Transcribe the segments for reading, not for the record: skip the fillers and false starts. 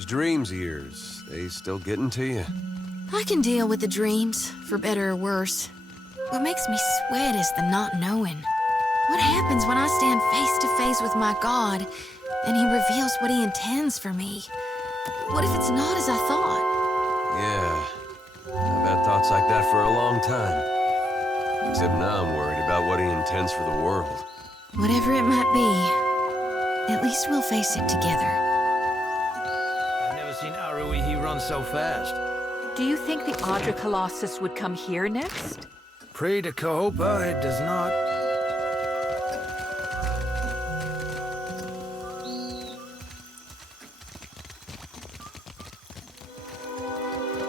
Those dreams of yours, they still getting to you? I can deal with the dreams, for better or worse. What makes me sweat is the not knowing. What happens when I stand face to face with my God, and he reveals what he intends for me? What if it's not as I thought? Yeah, I've had thoughts like that for a long time. Except now I'm worried about what he intends for the world. Whatever it might be, at least we'll face it together. I've never seen Aruihi run so fast. Do you think the Audra Colossus would come here next? Pray to Cahopa, it does not.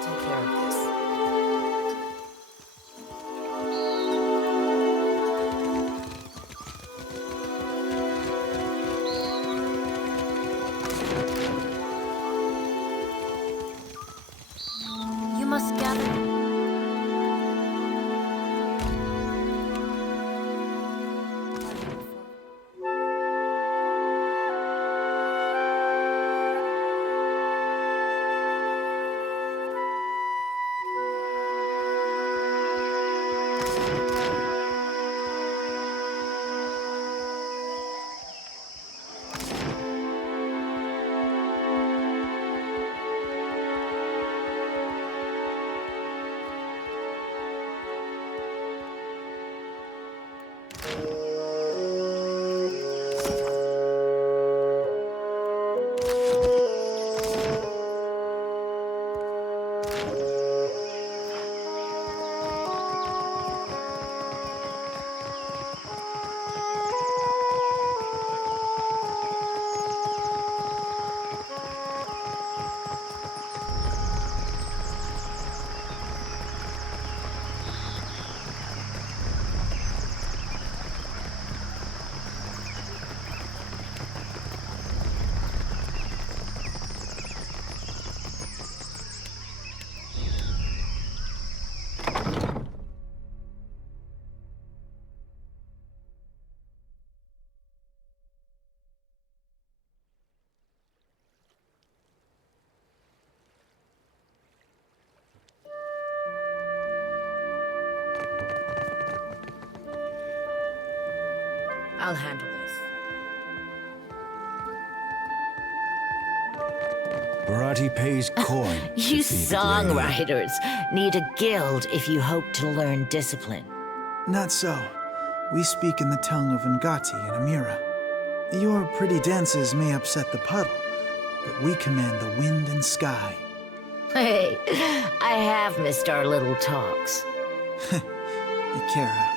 Take care of this. You must gather. I'll handle this. Barati pays coin. You to feed the gladiator. songwriters need a guild if you hope to learn discipline. Not so. We speak in the tongue of Ngati and Amira. Your pretty dances may upset the puddle, but we command the wind and sky. Hey, I have missed our little talks. Ikera.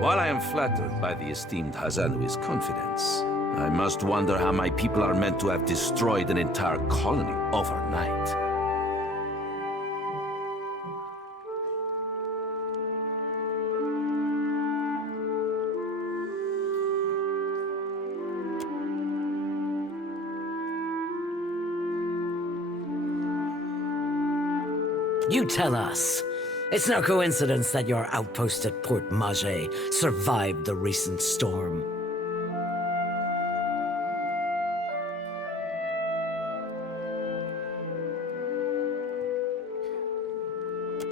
While I am flattered by the esteemed Hazanui's confidence, I must wonder how my people are meant to have destroyed an entire colony overnight. You tell us. It's no coincidence that your outpost at Port Mage survived the recent storm.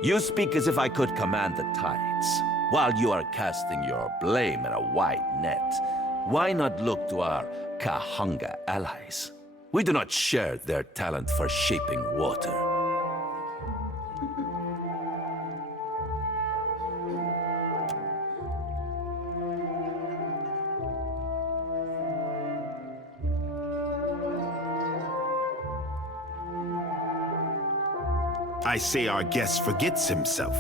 You speak as if I could command the tides. While you are casting your blame in a wide net, why not look to our Kahanga allies? We do not share their talent for shaping water. I say our guest forgets himself.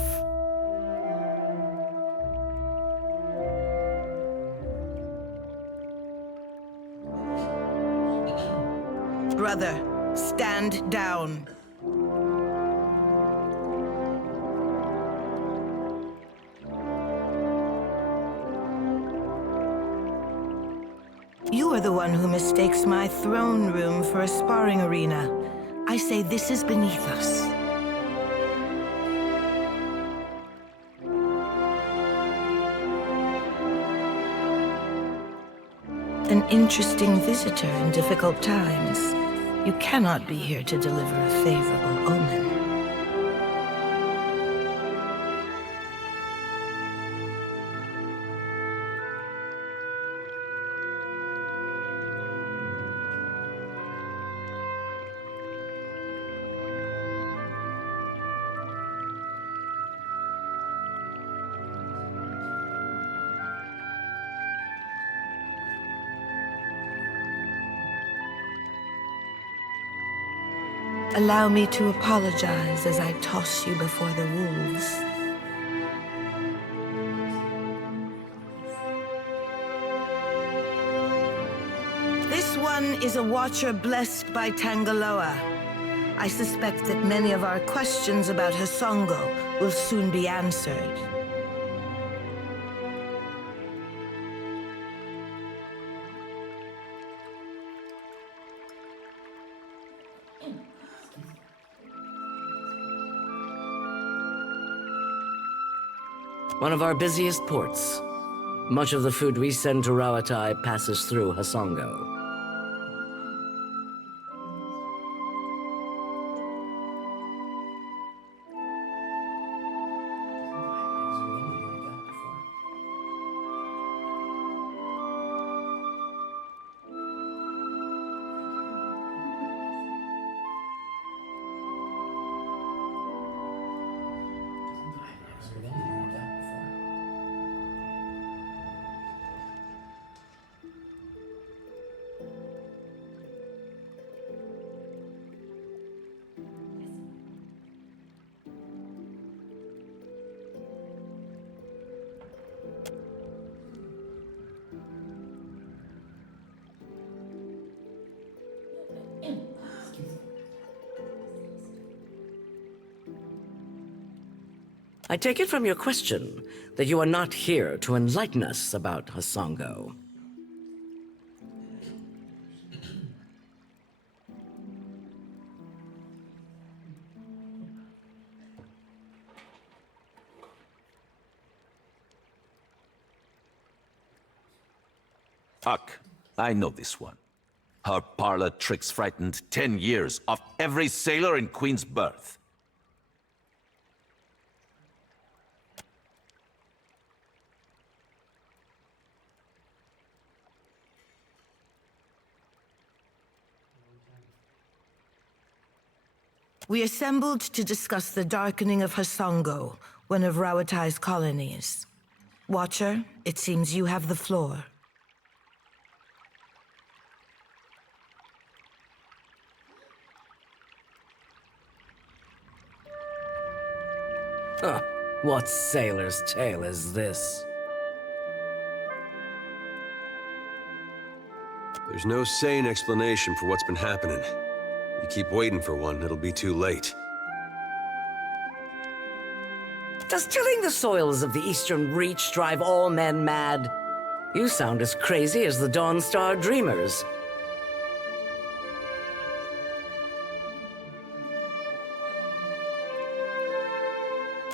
Brother, stand down. You are the one who mistakes my throne room for a sparring arena. I say this is beneath us. An interesting visitor in difficult times. You cannot be here to deliver a favorable omen. Allow me to apologize as I toss you before the wolves. This one is a watcher blessed by Tangaloa. I suspect that many of our questions about Hasongo will soon be answered. One of our busiest ports. Much of the food we send to Rawatai passes through Hasongo. I take it from your question that you are not here to enlighten us about Hasongo. Huck, I know this one. Her parlor tricks frightened 10 years of every sailor in Queen's Berth. We assembled to discuss the darkening of Hasongo, one of Rawatai's colonies. Watcher, it seems you have the floor. Huh. What sailor's tale is this? There's no sane explanation for what's been happening. You keep waiting for one, it'll be too late. Does tilling the soils of the Eastern Reach drive all men mad? You sound as crazy as the Dawnstar Dreamers.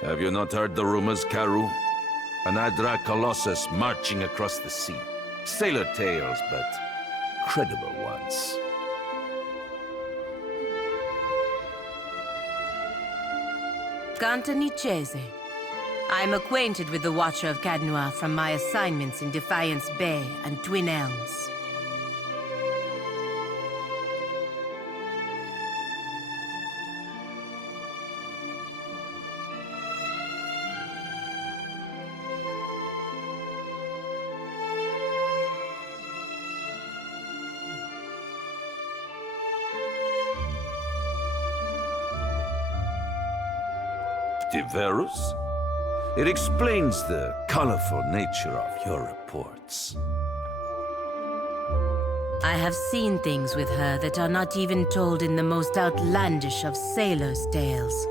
Have you not heard the rumors, Karu? An Adra Colossus marching across the sea. Sailor tales, but credible ones. Gantanichese. I'm acquainted with the Watcher of Cadnua from my assignments in Defiance Bay and Twin Elms. Diverus? It explains the colorful nature of your reports. I have seen things with her that are not even told in the most outlandish of sailors' tales.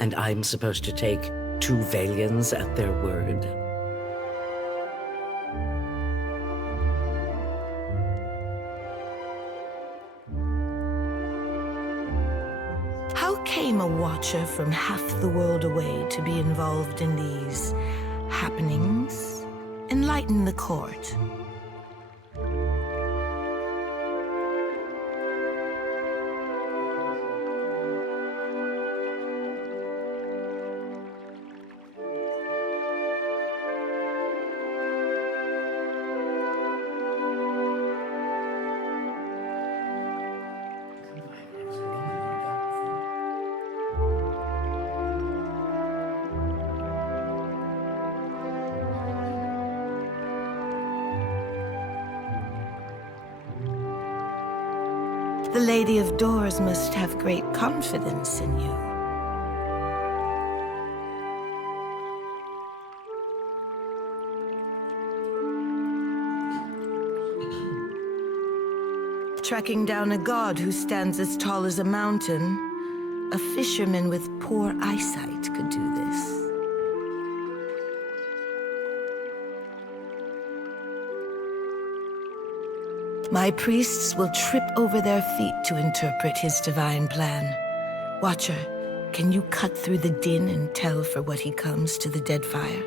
And I'm supposed to take 2 Valians at their word? How came a Watcher from half the world away to be involved in these happenings? Enlighten the court. The Lady of Doors must have great confidence in you. Tracking down a god who stands as tall as a mountain, a fisherman with poor eyesight could do this. My priests will trip over their feet to interpret his divine plan. Watcher, can you cut through the din and tell for what he comes to the Deadfire?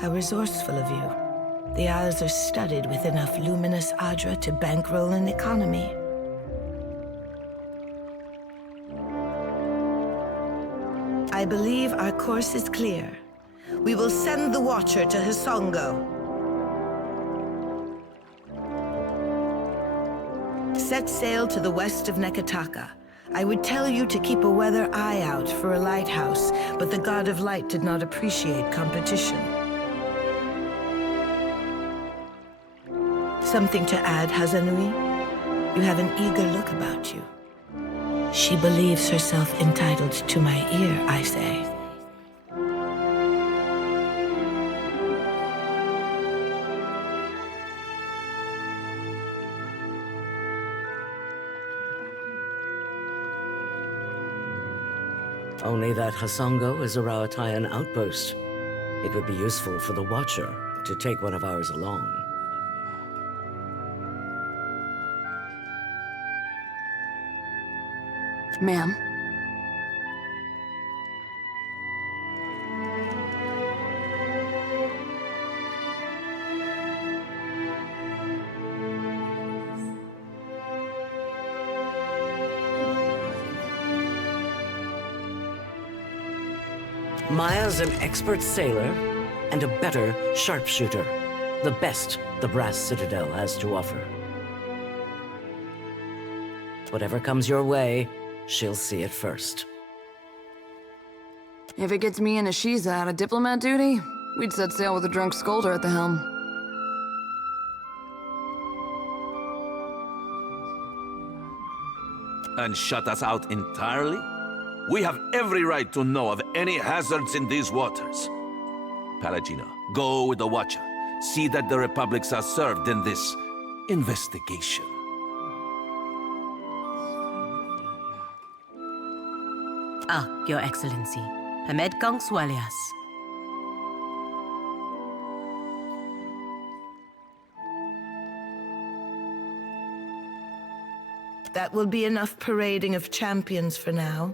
How resourceful of you. The Isles are studded with enough luminous Adra to bankroll an economy. I believe our course is clear. We will send the Watcher to Hisongo. Set sail to the west of Nekataka. I would tell you to keep a weather eye out for a lighthouse, but the God of Light did not appreciate competition. Something to add, Hazanui? You have an eager look about you. She believes herself entitled to my ear, I say. Only that Hasongo is a Rawatayan outpost. It would be useful for the Watcher to take one of ours along. Ma'am. Maya's an expert sailor and a better sharpshooter. The best the Brass Citadel has to offer. Whatever comes your way, she'll see it first. If it gets me and Ashiza out of diplomat duty, we'd set sail with a drunk scolder at the helm. And shut us out entirely? We have every right to know of any hazards in these waters. Palagino, go with the Watcher. See that the Republics are served in this investigation. Ah, Your Excellency. Hamed Kong Swalias. That will be enough parading of champions for now.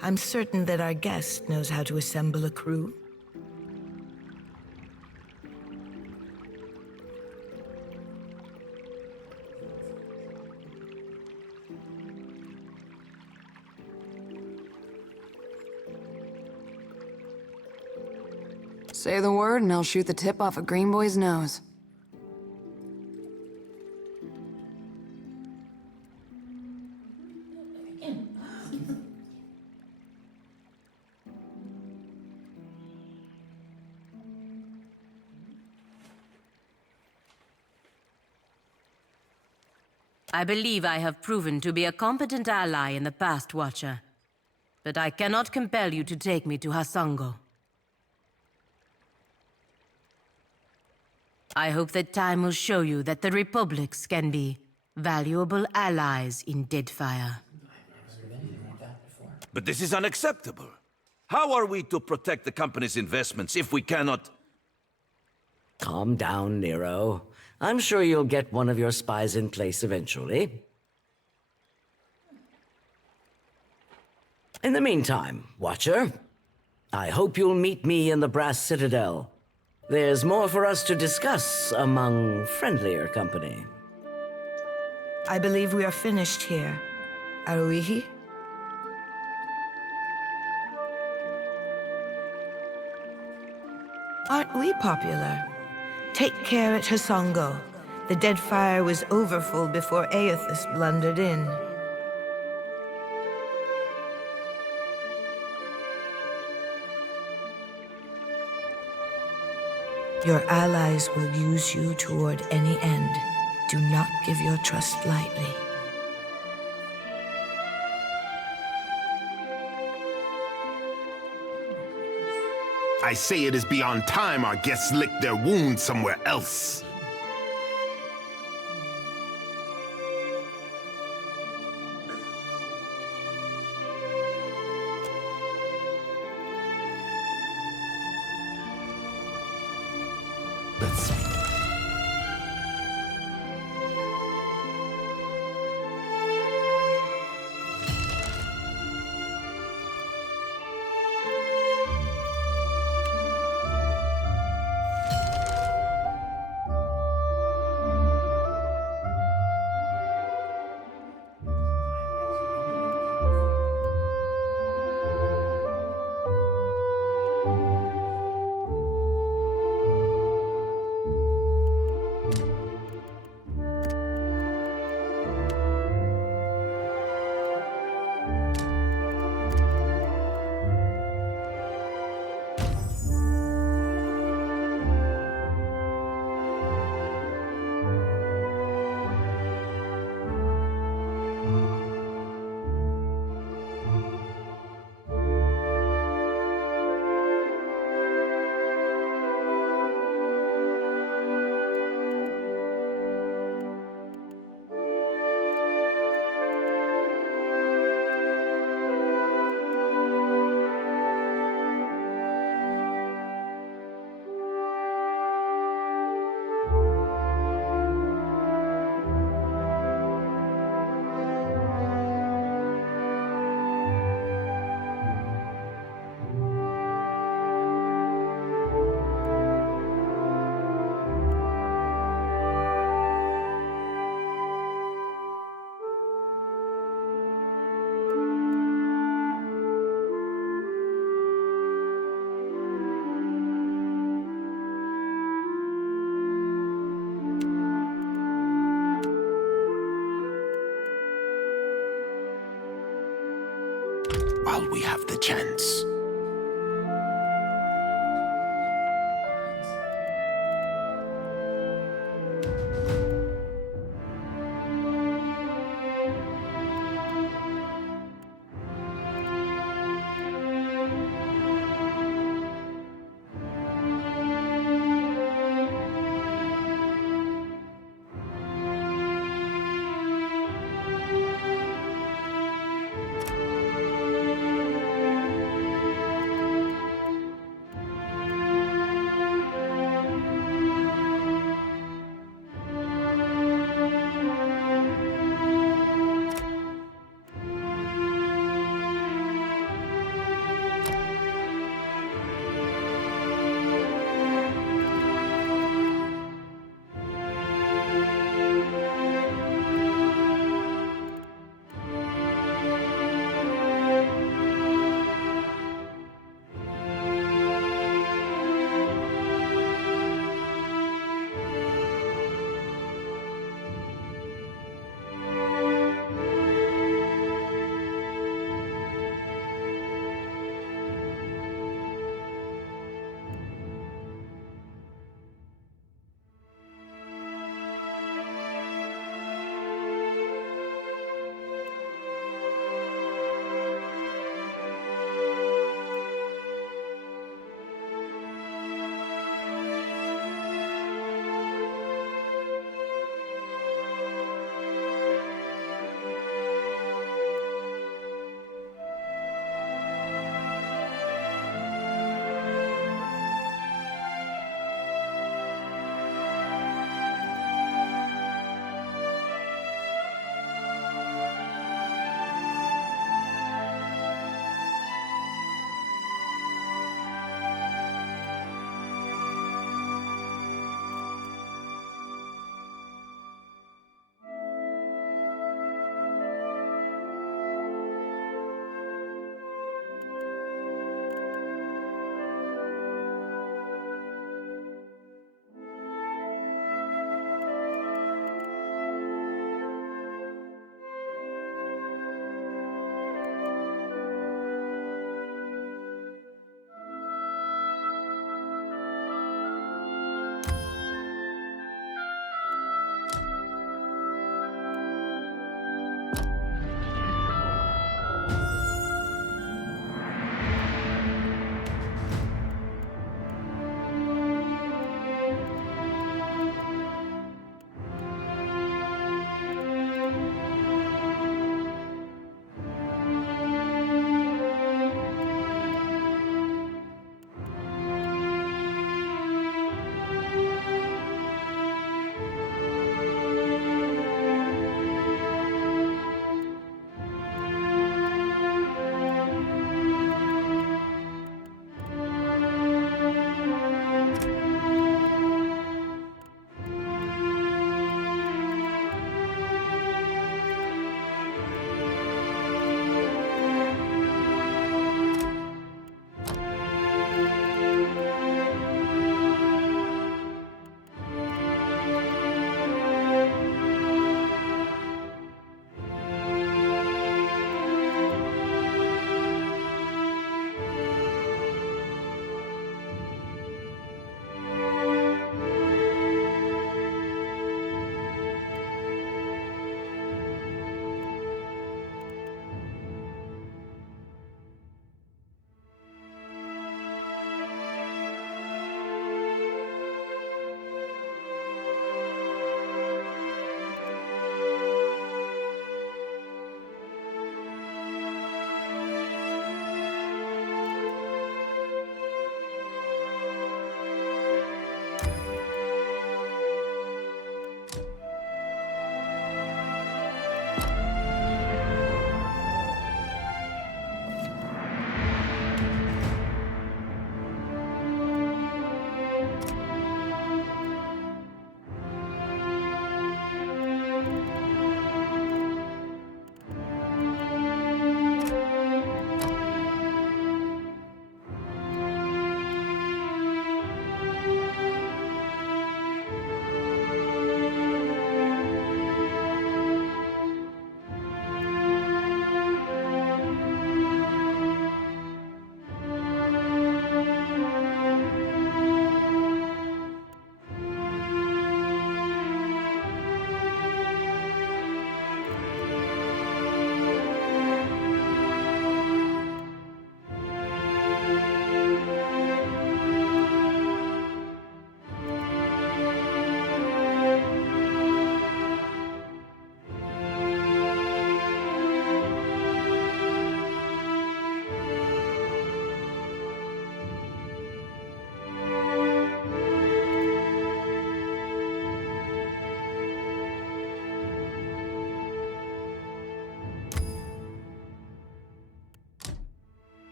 I'm certain that our guest knows how to assemble a crew. Say the word and I'll shoot the tip off a green boy's nose. I believe I have proven to be a competent ally in the past, Watcher. But I cannot compel you to take me to Hasongo. I hope that time will show you that the Republics can be valuable allies in Deadfire. But this is unacceptable. How are we to protect the company's investments if we cannot... Calm down, Nero. I'm sure you'll get one of your spies in place eventually. In the meantime, Watcher, I hope you'll meet me in the Brass Citadel. There's more for us to discuss among friendlier company. I believe we are finished here. Aruihi? Aren't we popular? Take care at Hasongo. The Deadfire was overfull before Aethys blundered in. Your allies will use you toward any end. Do not give your trust lightly. I say it is beyond time our guests lick their wounds somewhere else. Let's see. we have the chance.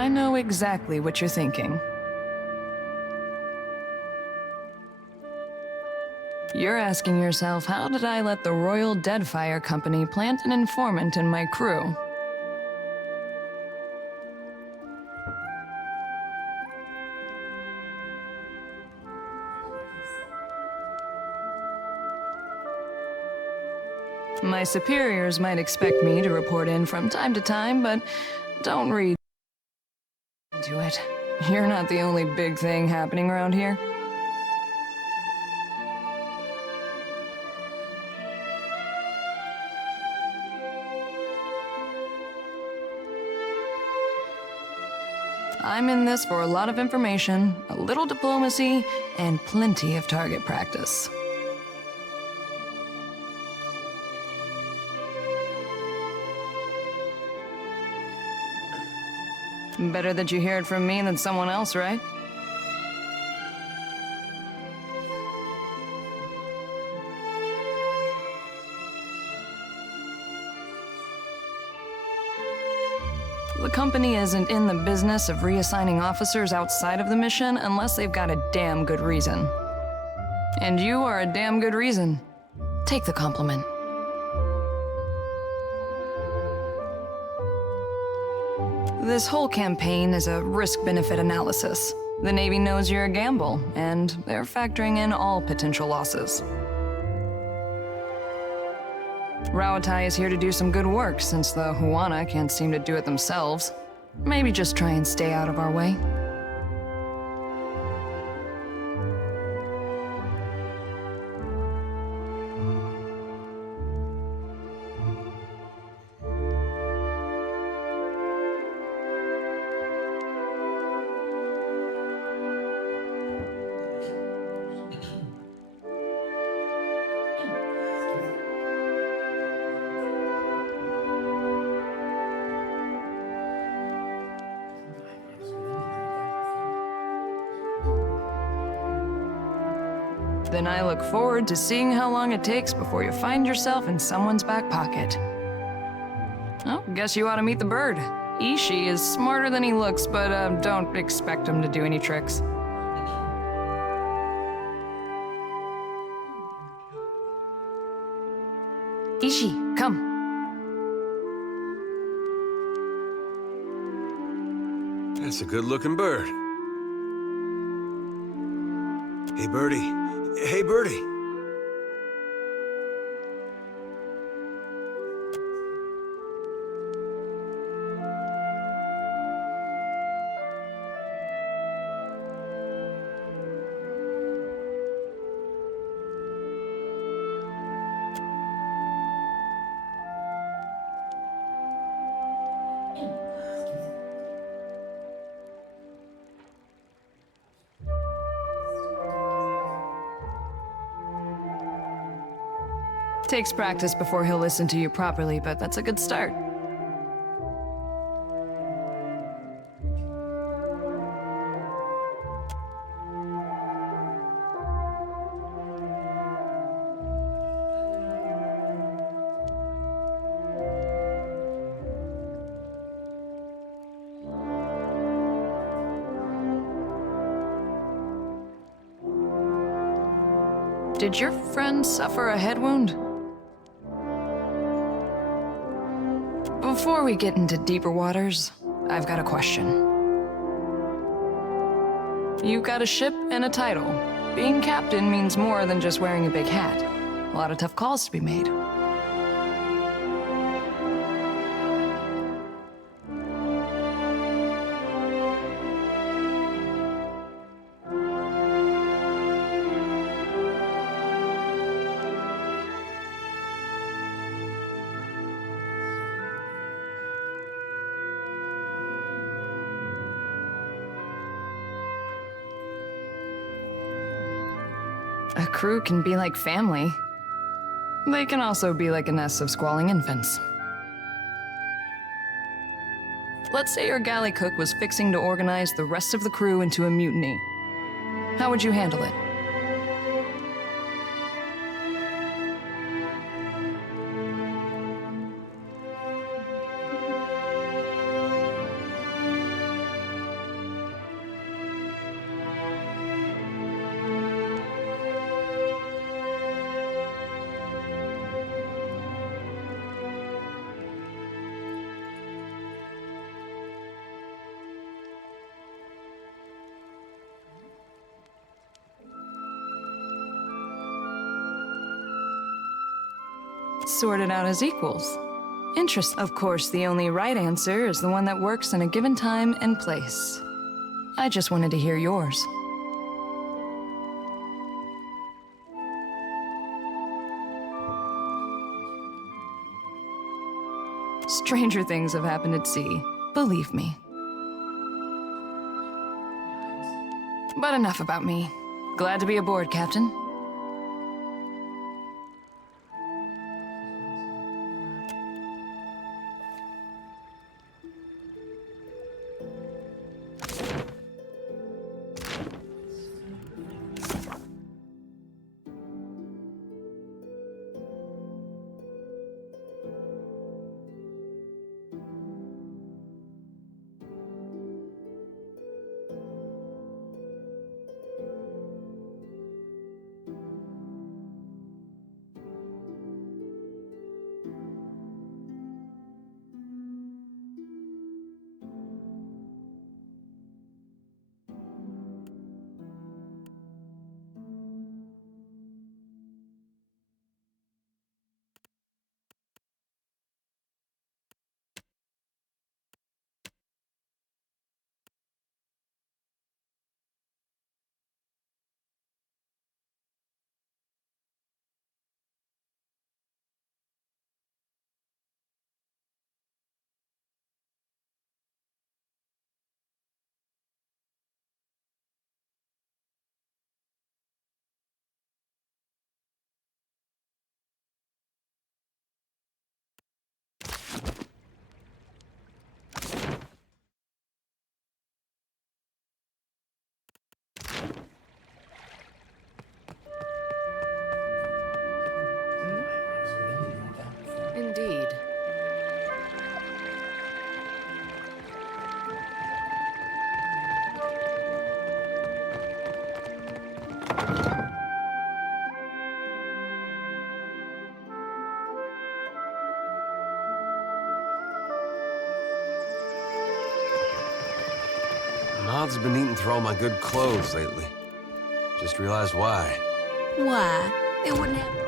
I know exactly what you're thinking. You're asking yourself, how did I let the Royal Deadfire Company plant an informant in my crew? My superiors might expect me to report in from time to time, but don't read into it. You're not the only big thing happening around here. I'm in this for a lot of information, a little diplomacy, and plenty of target practice. Better that you hear it from me than someone else, right? The company isn't in the business of reassigning officers outside of the mission unless they've got a damn good reason. And you are a damn good reason. Take the compliment. This whole campaign is a risk-benefit analysis. The Navy knows you're a gamble, and they're factoring in all potential losses. Rawatai is here to do some good work, since the Huana can't seem to do it themselves. Maybe just try and stay out of our way. Then I look forward to seeing how long it takes before you find yourself in someone's back pocket. Oh, guess you ought to meet the bird. Ishi is smarter than he looks, but don't expect him to do any tricks. Ishi, come. That's a good-looking bird. Hey, Birdie. Hey, Birdie. Takes practice before he'll listen to you properly, but that's a good start. Did your friend suffer a head wound? Before we get into deeper waters, I've got a question. You've got a ship and a title. Being captain means more than just wearing a big hat. A lot of tough calls to be made. A crew can be like family. They can also be like a nest of squalling infants. Let's say your galley cook was fixing to organize the rest of the crew into a mutiny. How would you handle it? Sorted out as equals. Interesting. Of course, the only right answer is the one that works in a given time and place. I just wanted to hear yours. Stranger things have happened at sea, believe me. But enough about me. Glad to be aboard, Captain. Indeed. Maud's been eating through all my good clothes lately. Just realized why. Why? It wouldn't have.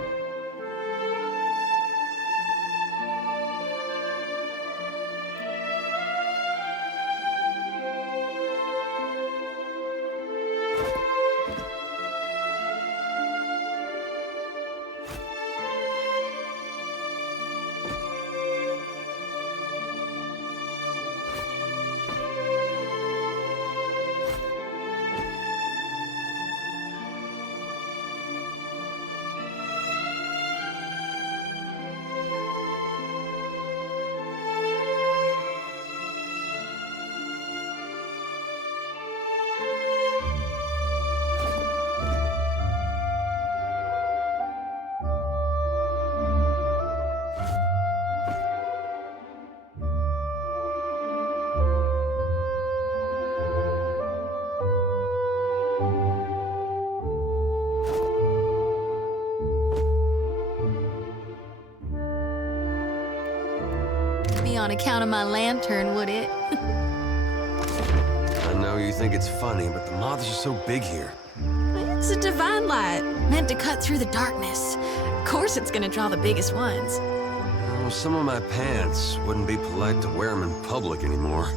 Be on account of my lantern, would it? I know you think it's funny, but the moths are so big here. It's a divine light, meant to cut through the darkness. Of course it's gonna draw the biggest ones. Oh, some of my pants wouldn't be polite to wear them in public anymore.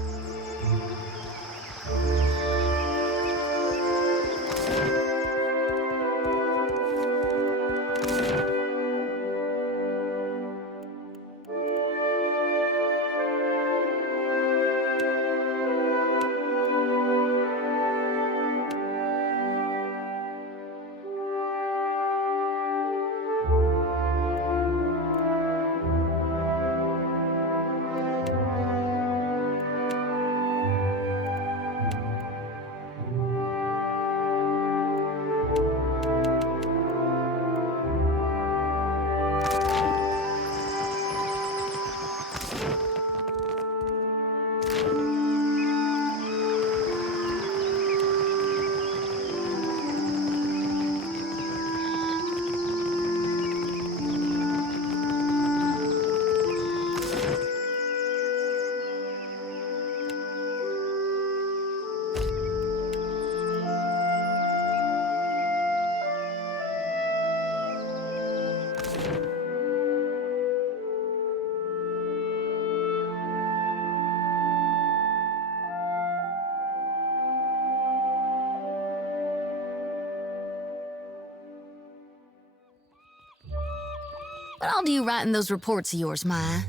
What all do you write in those reports of yours, Maya?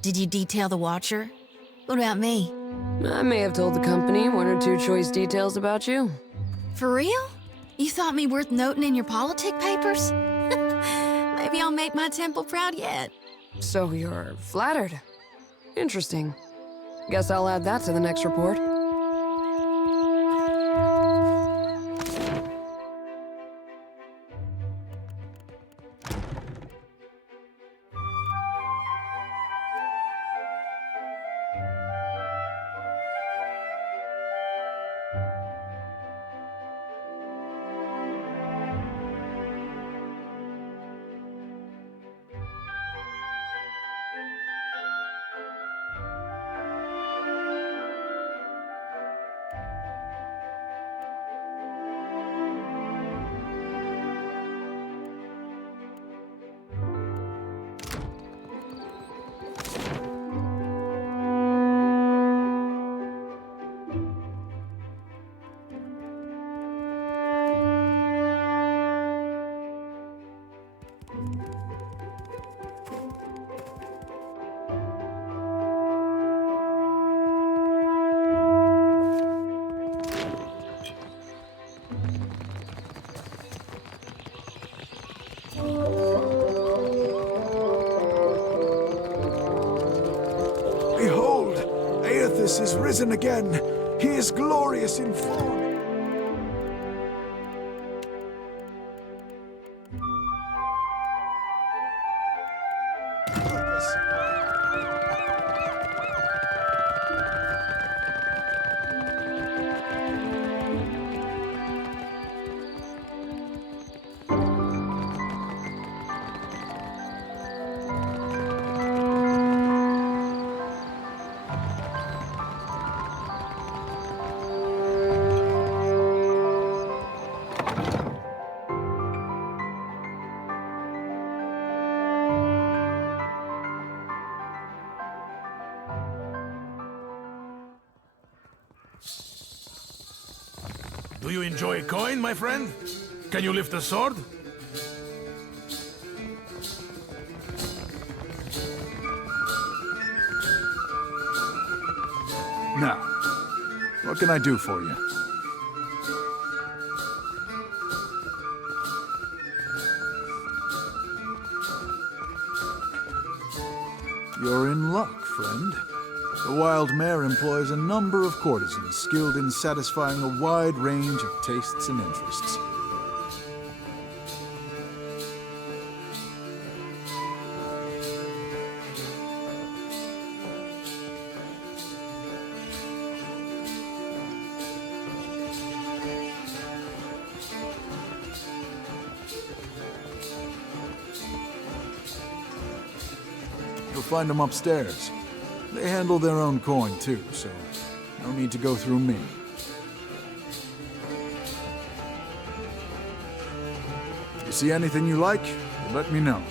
Did you detail the Watcher? What about me? I may have told the company one or two choice details about you. For real? You thought me worth noting in your politic papers? Maybe I'll make my temple proud yet. So you're flattered. Interesting. Guess I'll add that to the next report. Behold, Aethys is risen again. He is glorious in form. Do you enjoy a coin, my friend? Can you lift a sword? Now, what can I do for you? You're in luck, friend. The Wild Mare employs a number of courtesans skilled in satisfying a wide range of tastes and interests. You'll find them upstairs. They handle their own coin, too, so no need to go through me. If you see anything you like, let me know.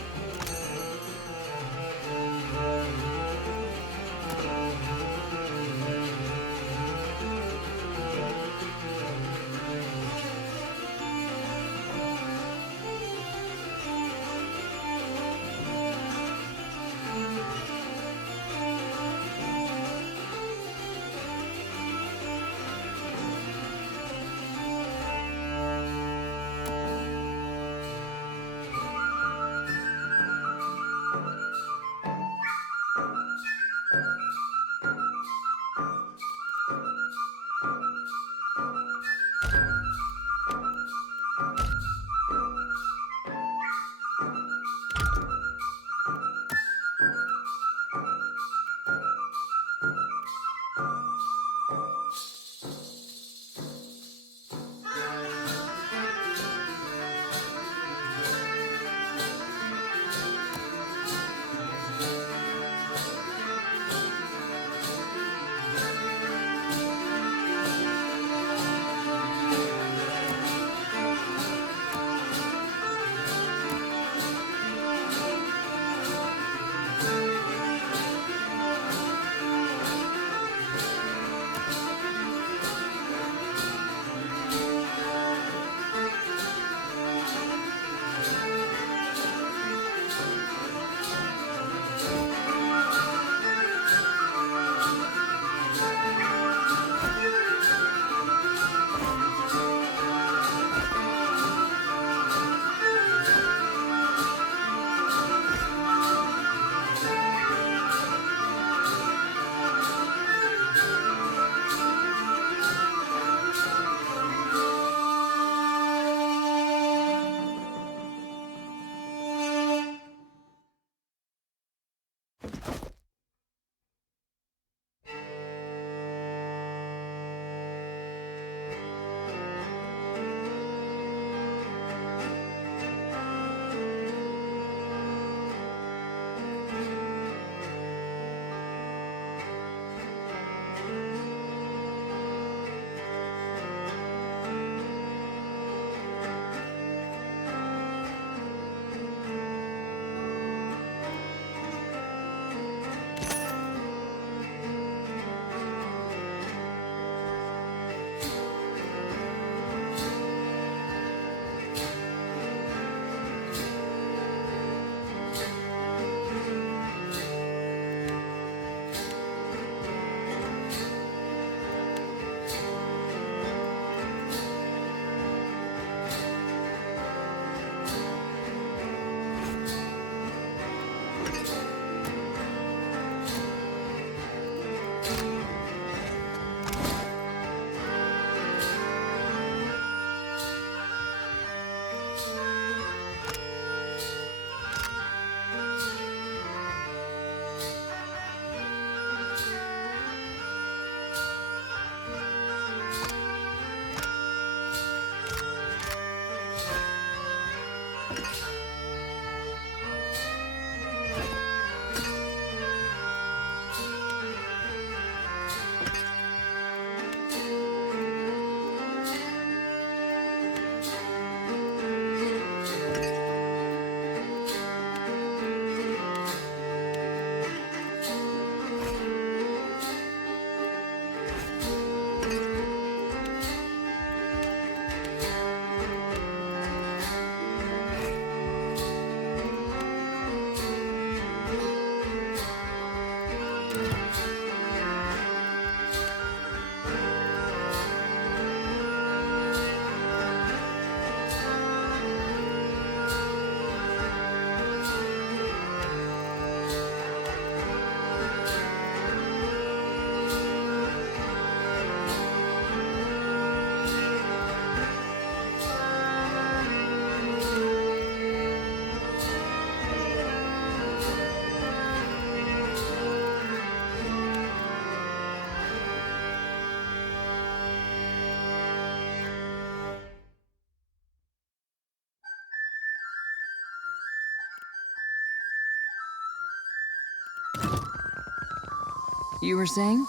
You were saying?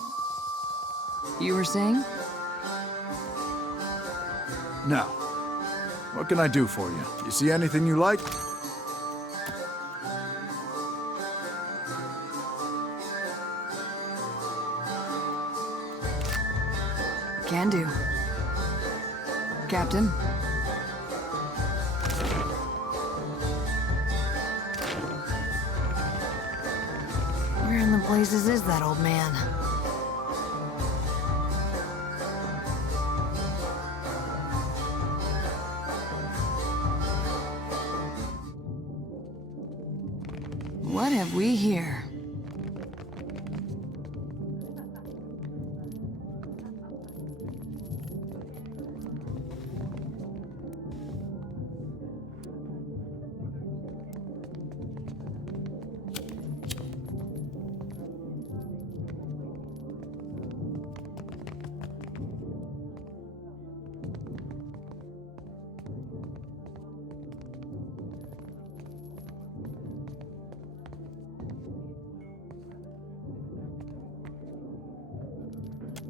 You were saying? Now, what can I do for you? You see anything you like? Can do. Captain? Where in the blazes is that old man? What have we here?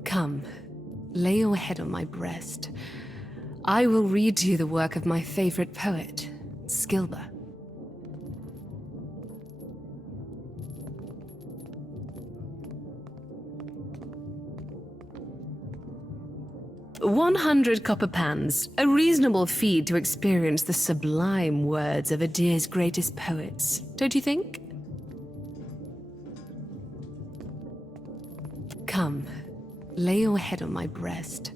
Come, lay your head on my breast. I will read to you the work of my favorite poet, Skilber. "100 copper pans, a reasonable fee to experience the sublime words of Adir's greatest poets, don't you think? Come, lay your head on my breast.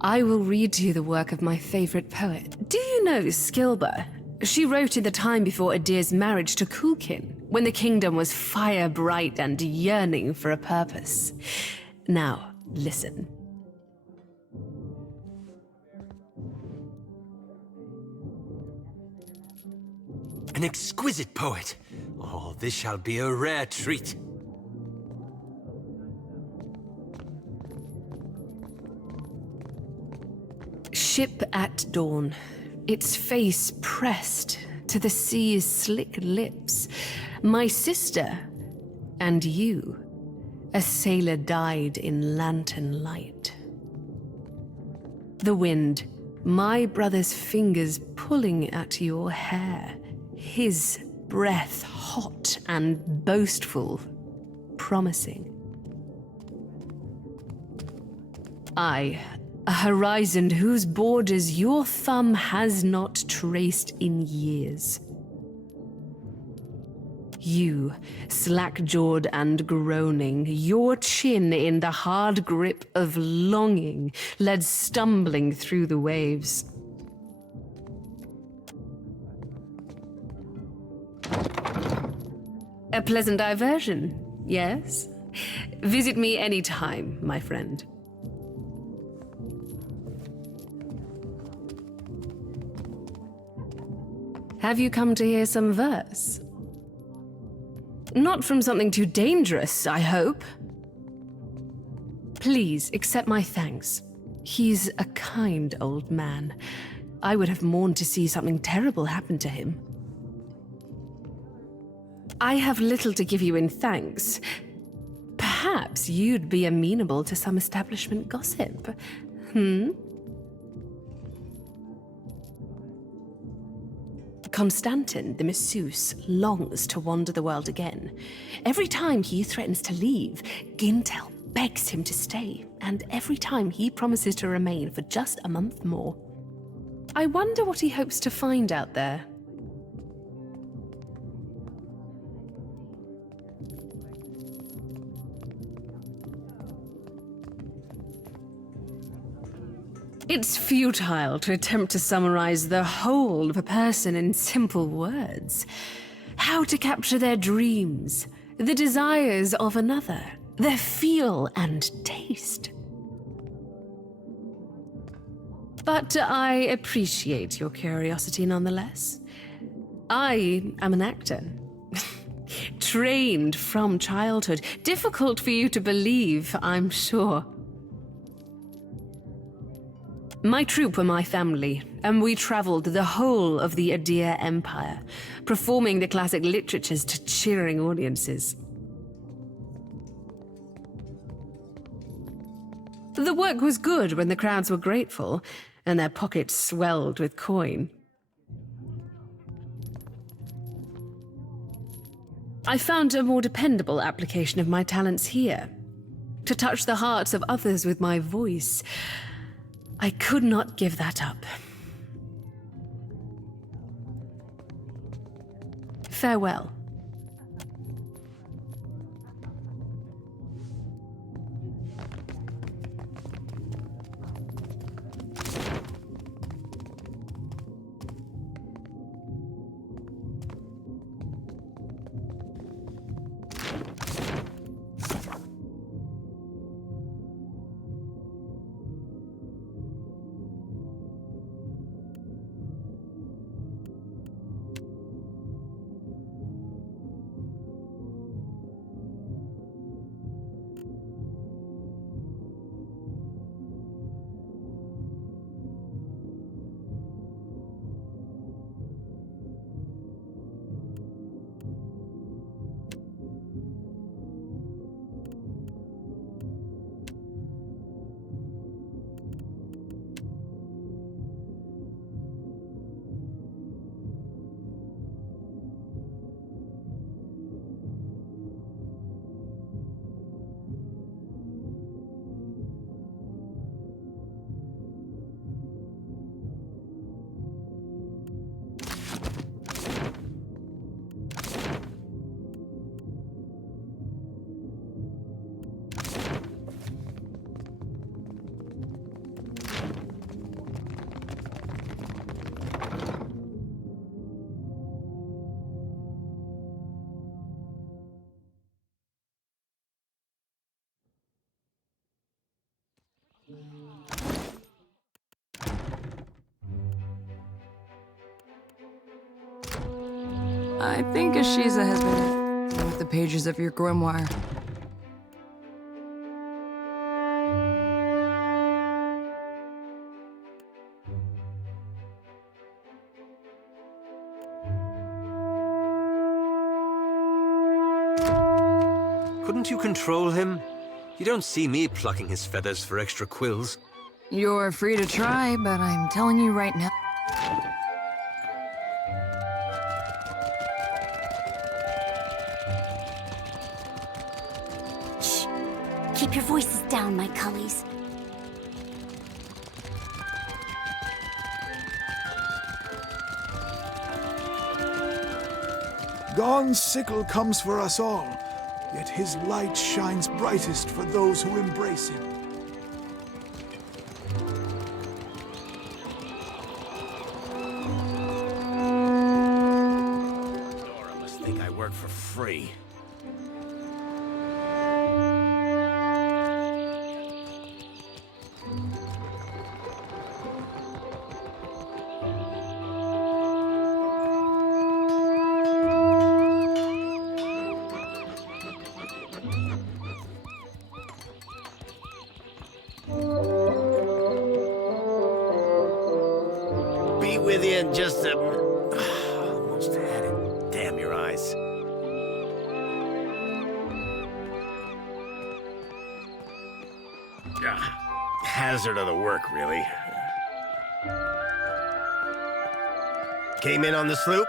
I will read to you the work of my favorite poet. Do you know Skilber? She wrote in the time before Adir's marriage to Kulkin, when the kingdom was fire bright and yearning for a purpose. Now, listen. An exquisite poet. Oh, this shall be a rare treat. Ship at dawn, its face pressed to the sea's slick lips. My sister and you, a sailor died in lantern light. The wind, my brother's fingers pulling at your hair, his breath hot and boastful, promising. I, a horizon whose borders your thumb has not traced in years. You, slack-jawed and groaning, your chin in the hard grip of longing, led stumbling through the waves. A pleasant diversion, yes? Visit me any time, my friend. Have you come to hear some verse? Not from something too dangerous, I hope. Please accept my thanks. He's a kind old man. I would have mourned to see something terrible happen to him. I have little to give you in thanks. Perhaps you'd be amenable to some establishment gossip. Constantin, the masseuse, longs to wander the world again. Every time he threatens to leave, Gintel begs him to stay, and every time he promises to remain for just a month more. I wonder what he hopes to find out there. It's futile to attempt to summarize the whole of a person in simple words. How to capture their dreams, the desires of another, their feel and taste. But I appreciate your curiosity nonetheless. I am an actor. Trained from childhood. Difficult for you to believe, I'm sure. My troupe were my family, and we traveled the whole of the Adir Empire, performing the classic literatures to cheering audiences. The work was good when the crowds were grateful, and their pockets swelled with coin. I found a more dependable application of my talents here. To touch the hearts of others with my voice. I could not give that up. Farewell. I think Ashiza has been with the pages of your grimoire. Couldn't you control him? You don't see me plucking his feathers for extra quills. You're free to try, but I'm telling you right now. Shh. Keep your voices down, my cullies. Dawn's sickle comes for us all, yet his light shines brightest for those who embrace him. Nora must think I work for free. Be with you in just a... Almost had it. Damn your eyes. Hazard of the work, really. Came in on the sloop?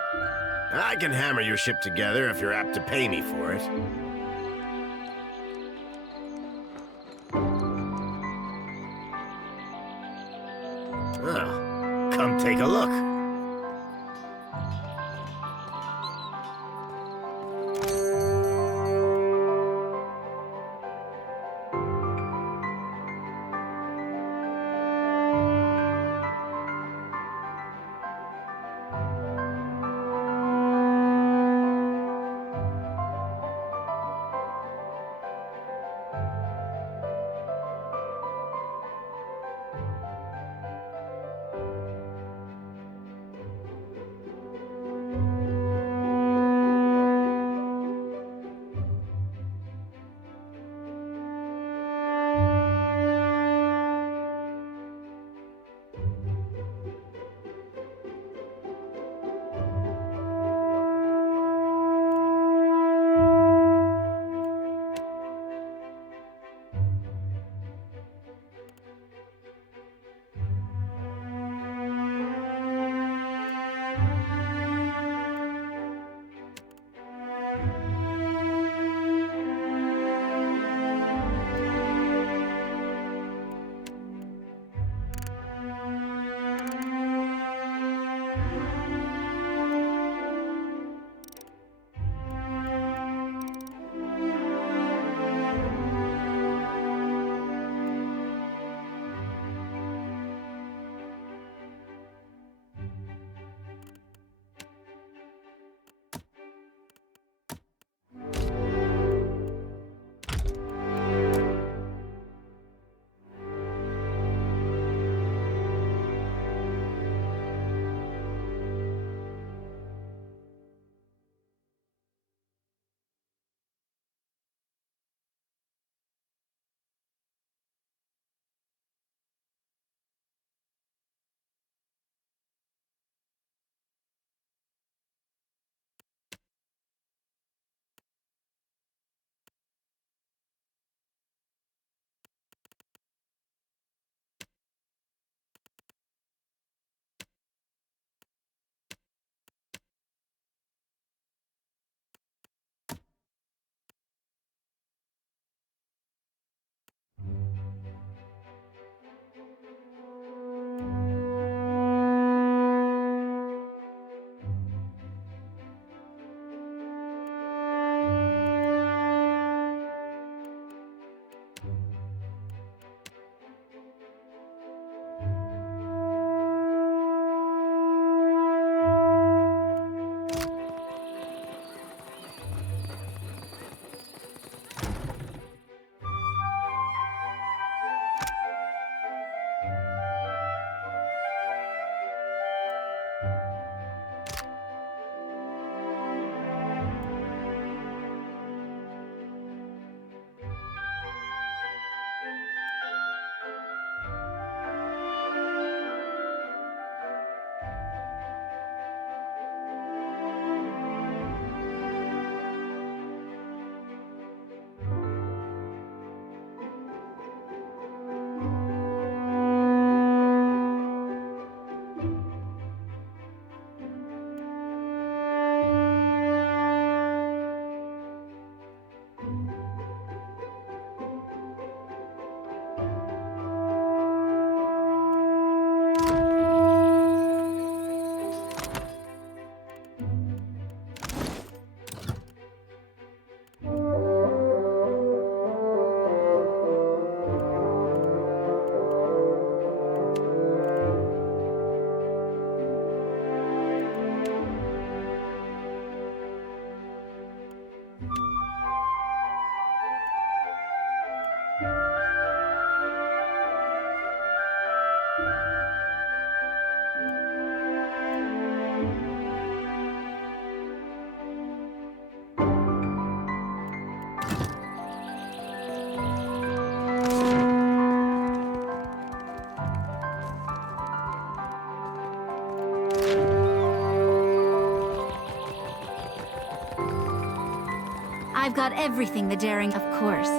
I can hammer your ship together if you're apt to pay me for it. Oh, come take a look. I've got everything the daring, of course.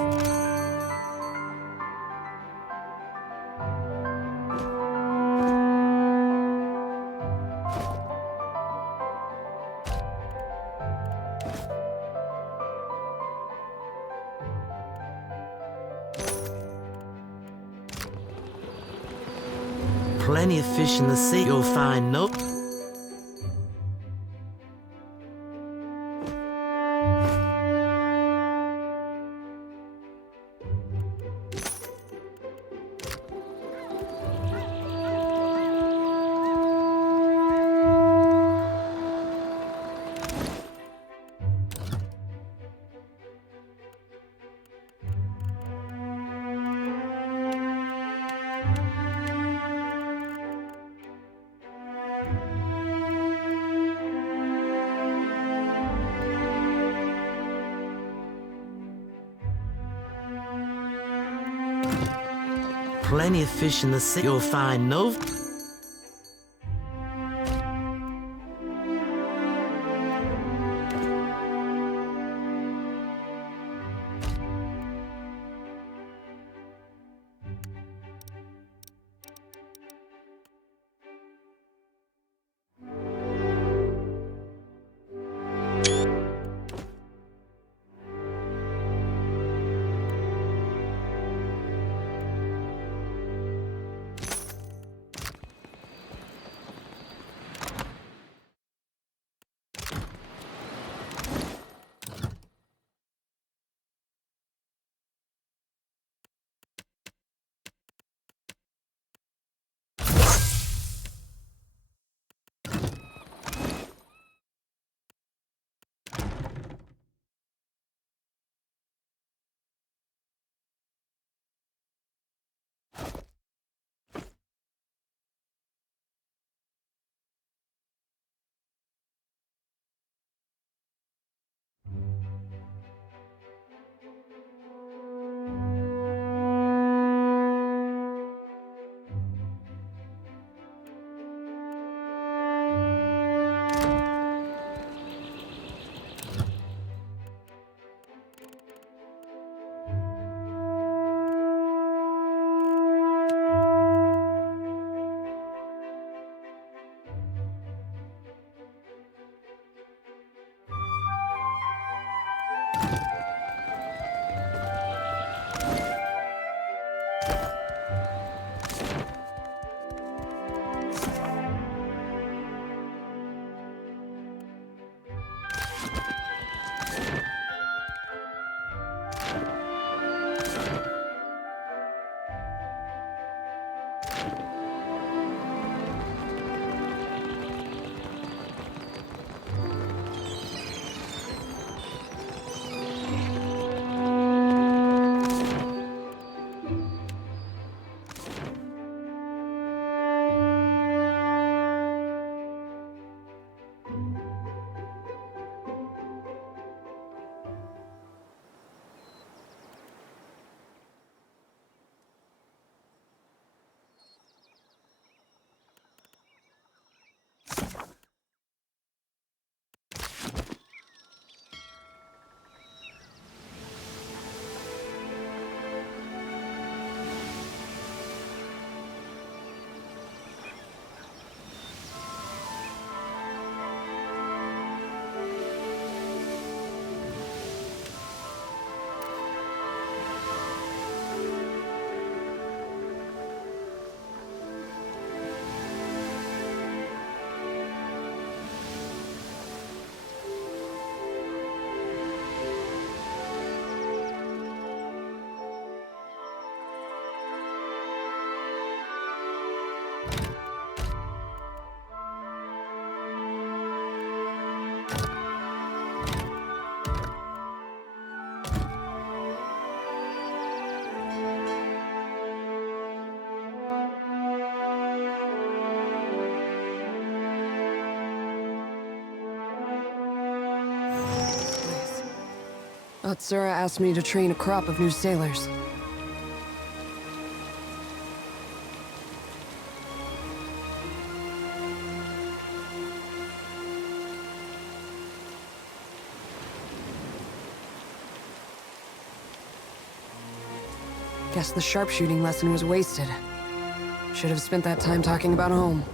Plenty of fish in the sea, you'll find no... Plenty of fish in the sea, you'll find no... Atsura asked me to train a crop of new sailors. Guess the sharpshooting lesson was wasted. Should have spent that time talking about home.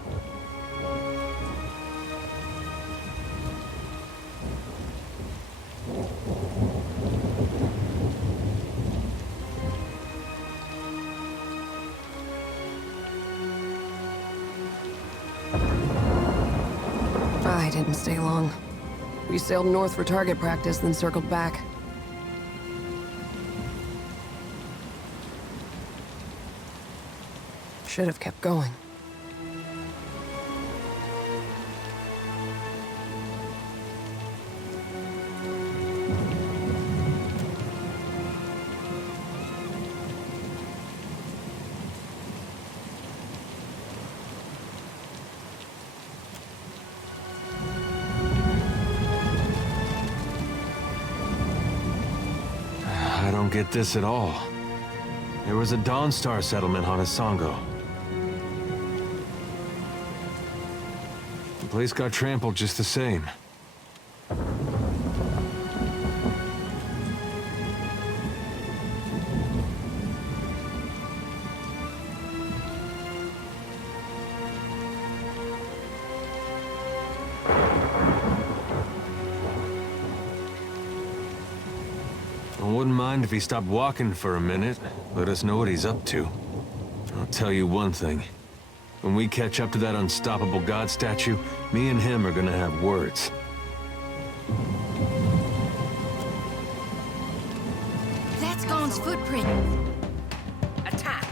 I didn't stay long. We sailed north for target practice, then circled back. Should have kept going. I don't get this at all. There was a Dawnstar settlement on Isongo. The place got trampled just the same. I wouldn't mind if he stopped walking for a minute. Let us know what he's up to. I'll tell you one thing. When we catch up to that unstoppable god statue, me and him are gonna have words. That's Gon's footprint. Attack!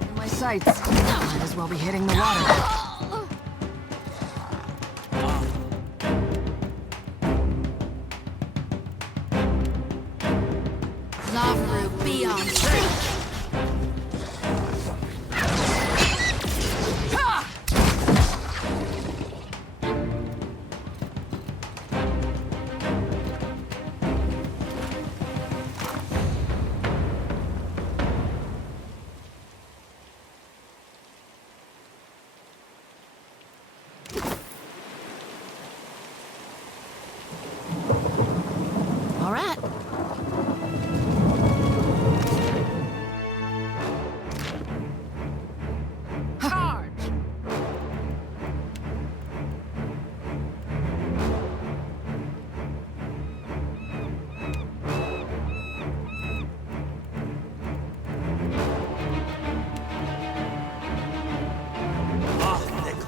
In my sights. Might as well be hitting the water. Love be on streak. All right.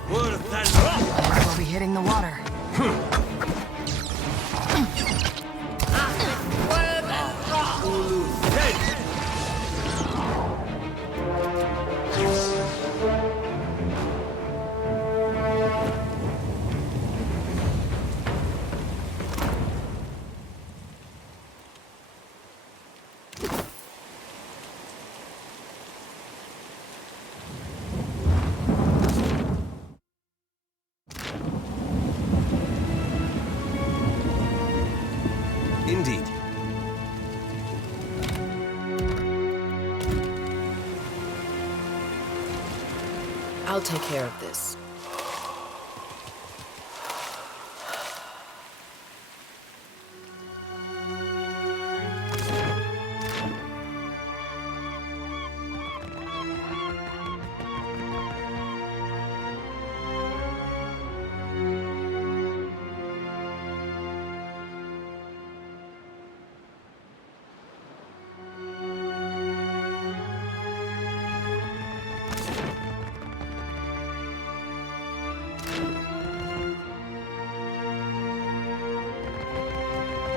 We'll be hitting the water. Indeed. I'll take care of this.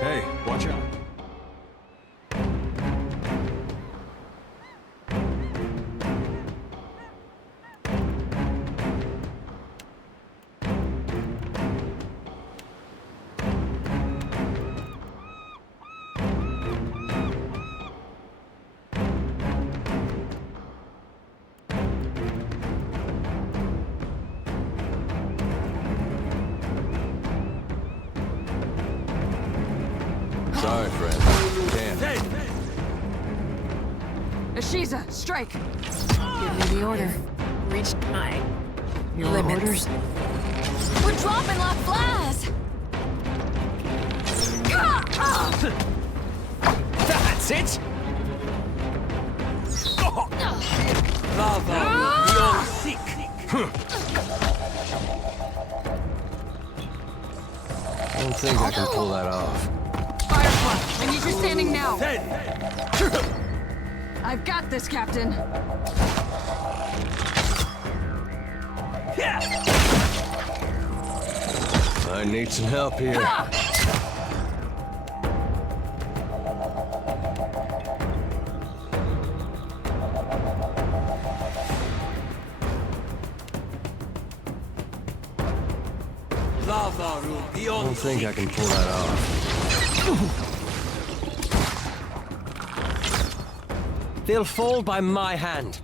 Hey, watch out. Sorry, friend. Damn. Ashiza, strike! Give me the order. Reached my Your limits. orders? We're dropping like flies! That's it! Lava beyond seek! I don't think I can pull that off. Firefly, I need you standing now. I've got this, Captain. I need some help here. Lava I beyond don't think I can pull that off. They'll fall by my hand.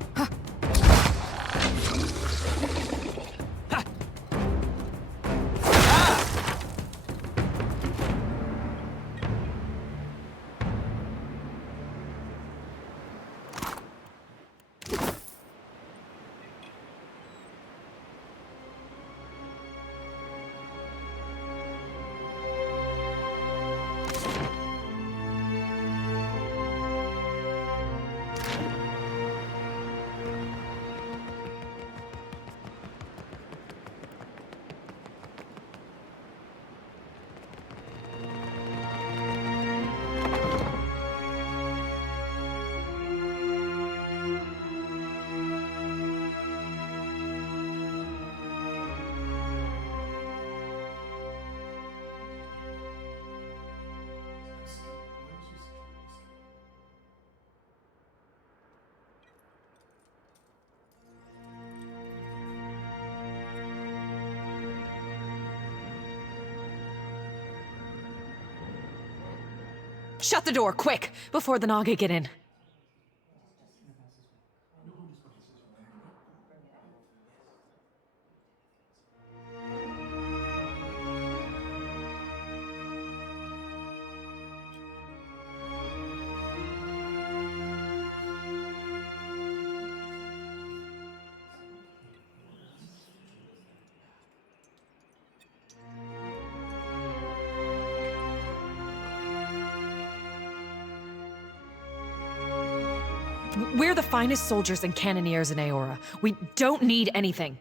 Shut the door, quick, before the Naga get in. We're the finest soldiers and cannoneers in Aora. We don't need anything.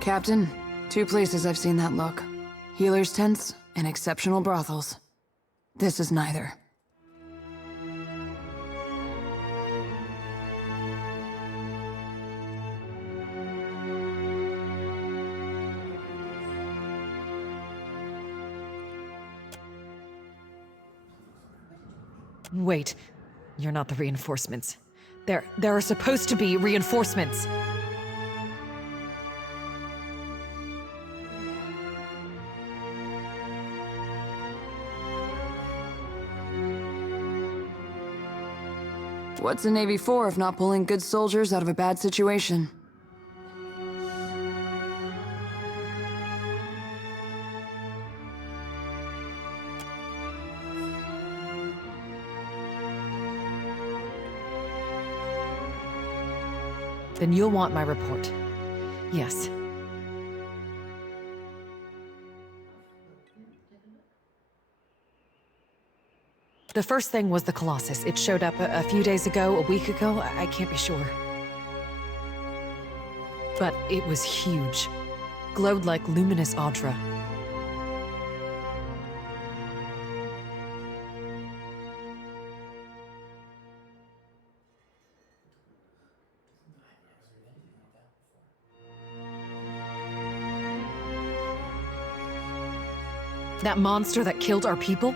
Captain, 2 places I've seen that look. Healers' tents and exceptional brothels. This is neither. Wait, you're not the reinforcements. There are supposed to be reinforcements. What's the Navy for if not pulling good soldiers out of a bad situation? Then you'll want my report. Yes. The first thing was the Colossus. It showed up a few days ago, a week ago, I can't be sure. But it was huge. Glowed like luminous Audra. That monster that killed our people?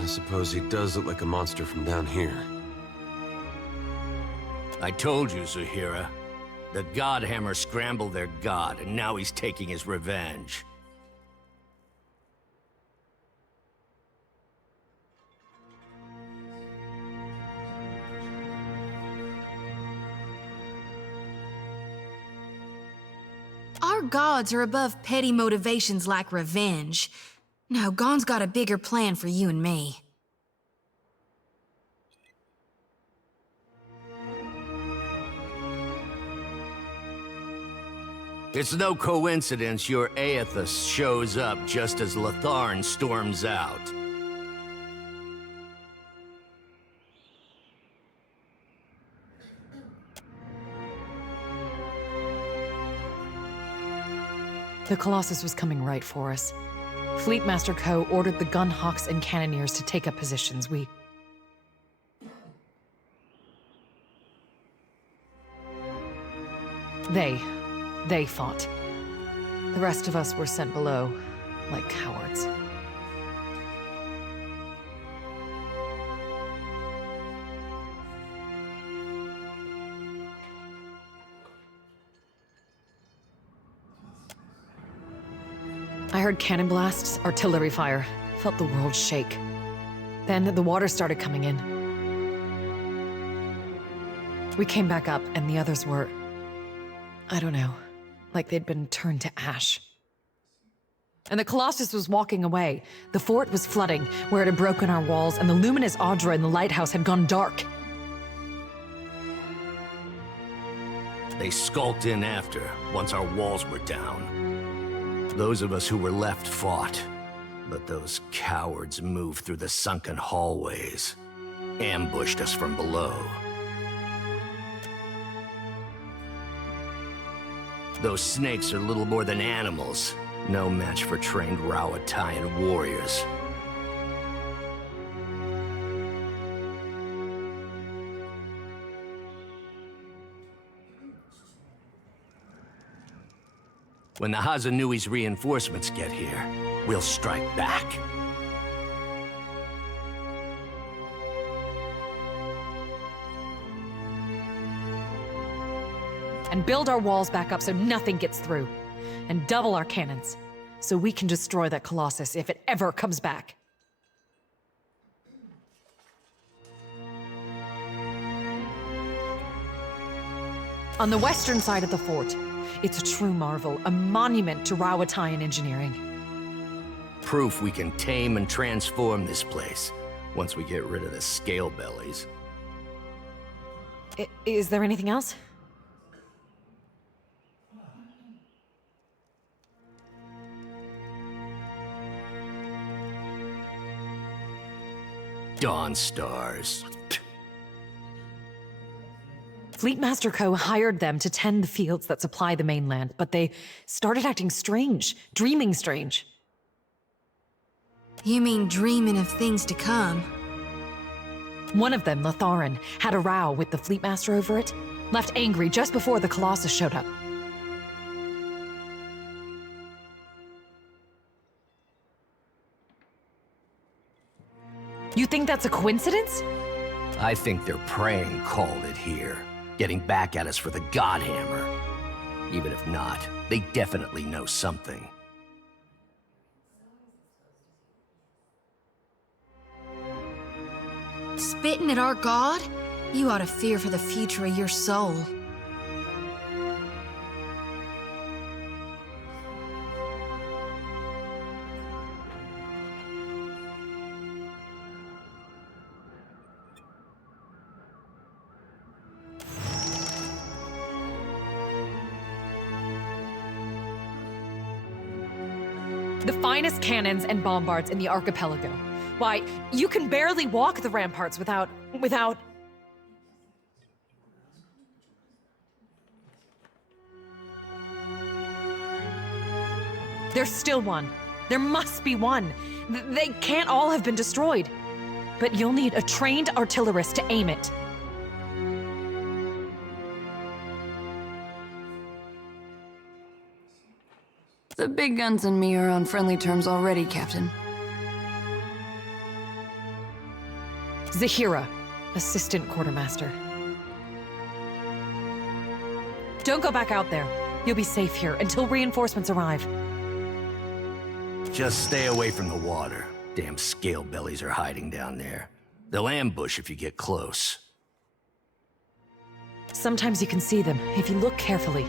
I suppose he does look like a monster from down here. I told you, Zuhira. The Godhammer scrambled their god, and now he's taking his revenge. Our gods are above petty motivations like revenge. No, Gon's got a bigger plan for you and me. It's no coincidence your Aethys shows up just as Latharn storms out. The Colossus was coming right for us. Fleetmaster Ko ordered the gunhawks and cannoneers to take up positions. They fought. The rest of us were sent below, like cowards. I heard cannon blasts, artillery fire, felt the world shake. Then the water started coming in. We came back up, and the others were, I don't know, like they'd been turned to ash. And the Colossus was walking away. The fort was flooding, where it had broken our walls, and the luminous Audra in the lighthouse had gone dark. They skulked in after, once our walls were down. Those of us who were left fought, but those cowards moved through the sunken hallways, ambushed us from below. Those snakes are little more than animals, no match for trained Rauatayan warriors. When the Hazanui's reinforcements get here, we'll strike back. And build our walls back up so nothing gets through. And double our cannons, so we can destroy that Colossus if it ever comes back. On the western side of the fort, it's a true marvel, a monument to Rauatayan engineering. Proof we can tame and transform this place, once we get rid of the scale bellies. Is there anything else? Dawn Stars. Fleetmaster Ko hired them to tend the fields that supply the mainland, but they started acting strange, dreaming strange. You mean dreaming of things to come? One of them, Latharn, had a row with the Fleetmaster over it, left angry just before the Colossus showed up. You think that's a coincidence? I think their praying called it here, getting back at us for the God Hammer. Even if not, they definitely know something. Spitting at our god? You ought to fear for the future of your soul. The finest cannons and bombards in the archipelago. Why, you can barely walk the ramparts without... There's still one. There must be one. They can't all have been destroyed. But you'll need a trained artillerist to aim it. The big guns and me are on friendly terms already, Captain. Zahira, assistant quartermaster. Don't go back out there. You'll be safe here until reinforcements arrive. Just stay away from the water. Damn scale bellies are hiding down there. They'll ambush if you get close. Sometimes you can see them, if you look carefully.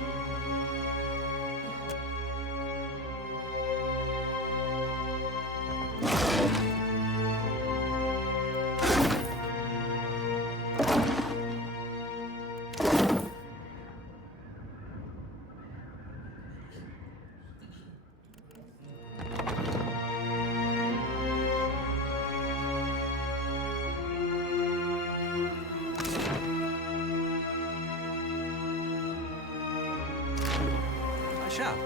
I shall.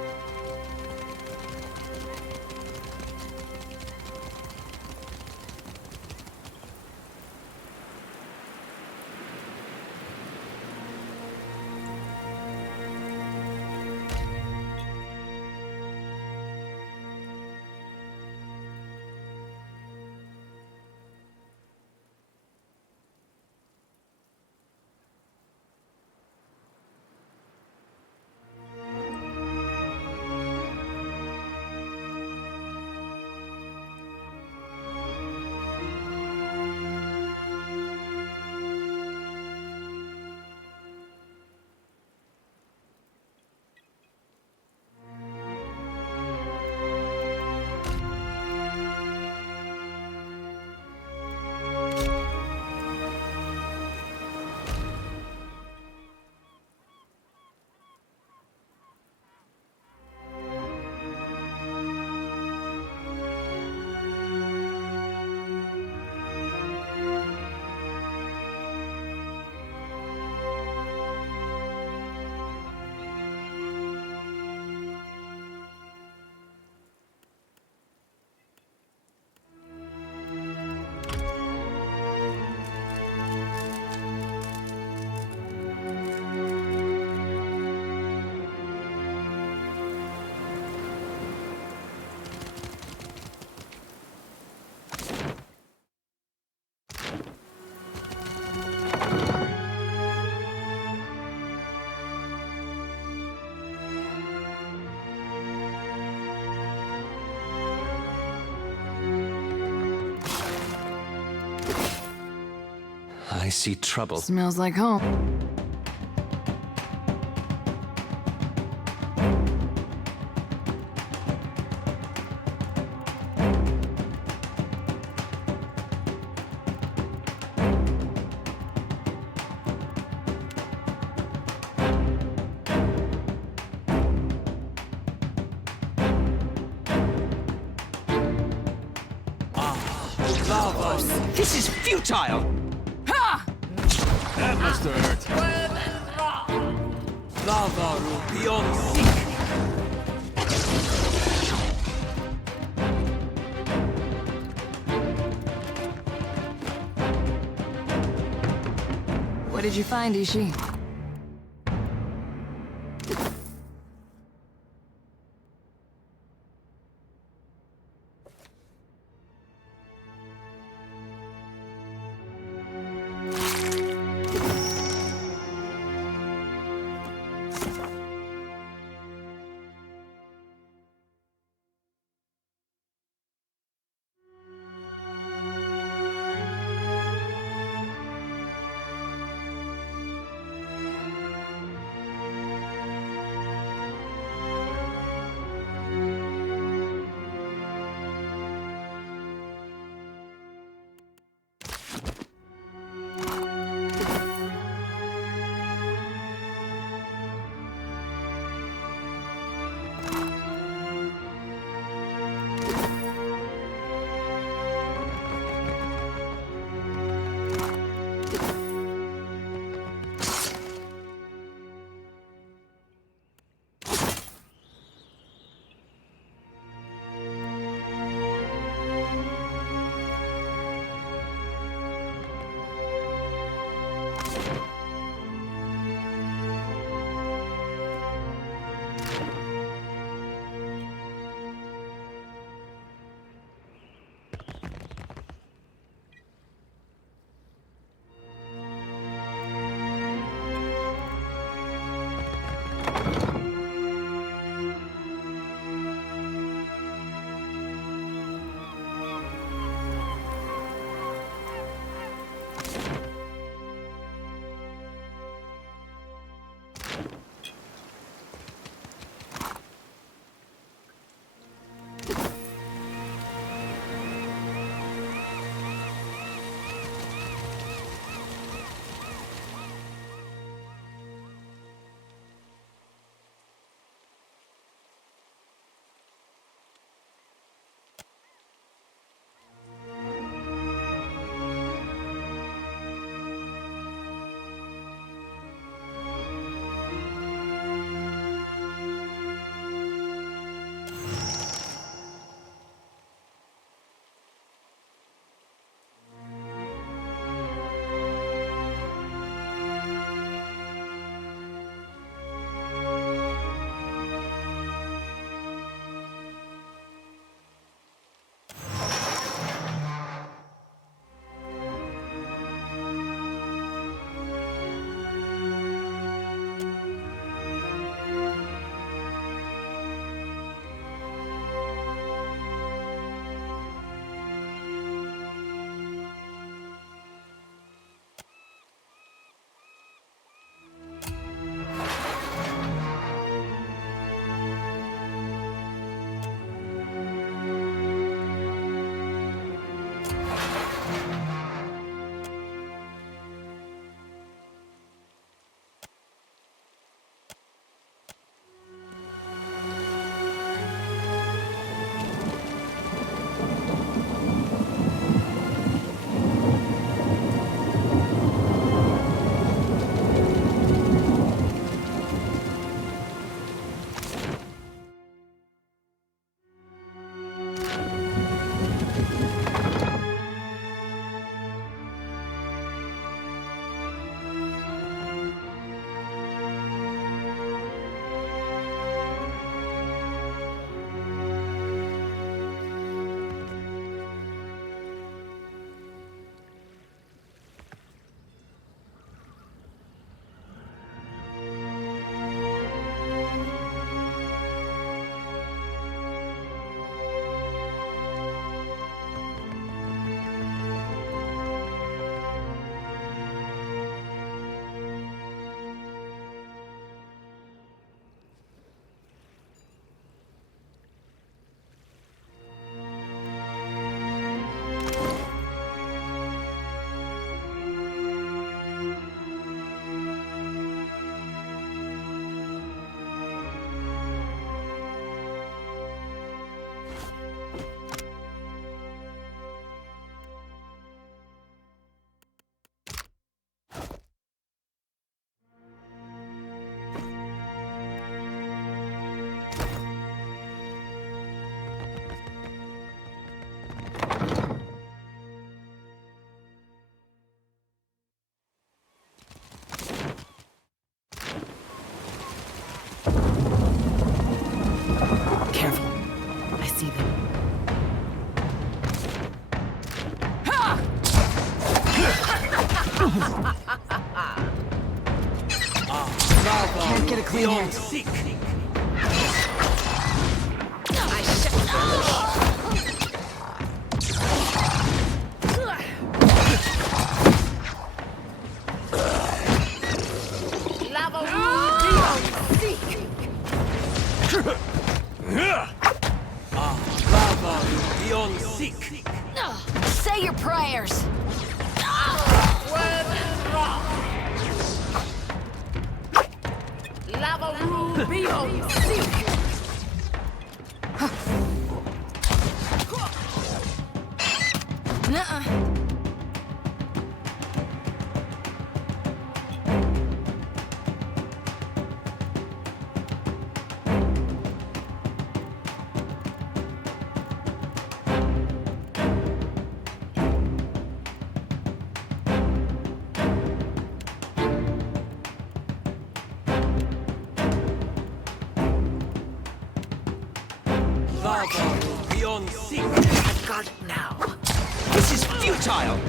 I see trouble. Smells like home. This is futile! Ha! That must have hurt. Lavaru beyond seek. What did you find, Ishi? Say your prayers. Beyond seek. I've got it now. This is futile.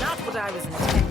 Not what I was intending.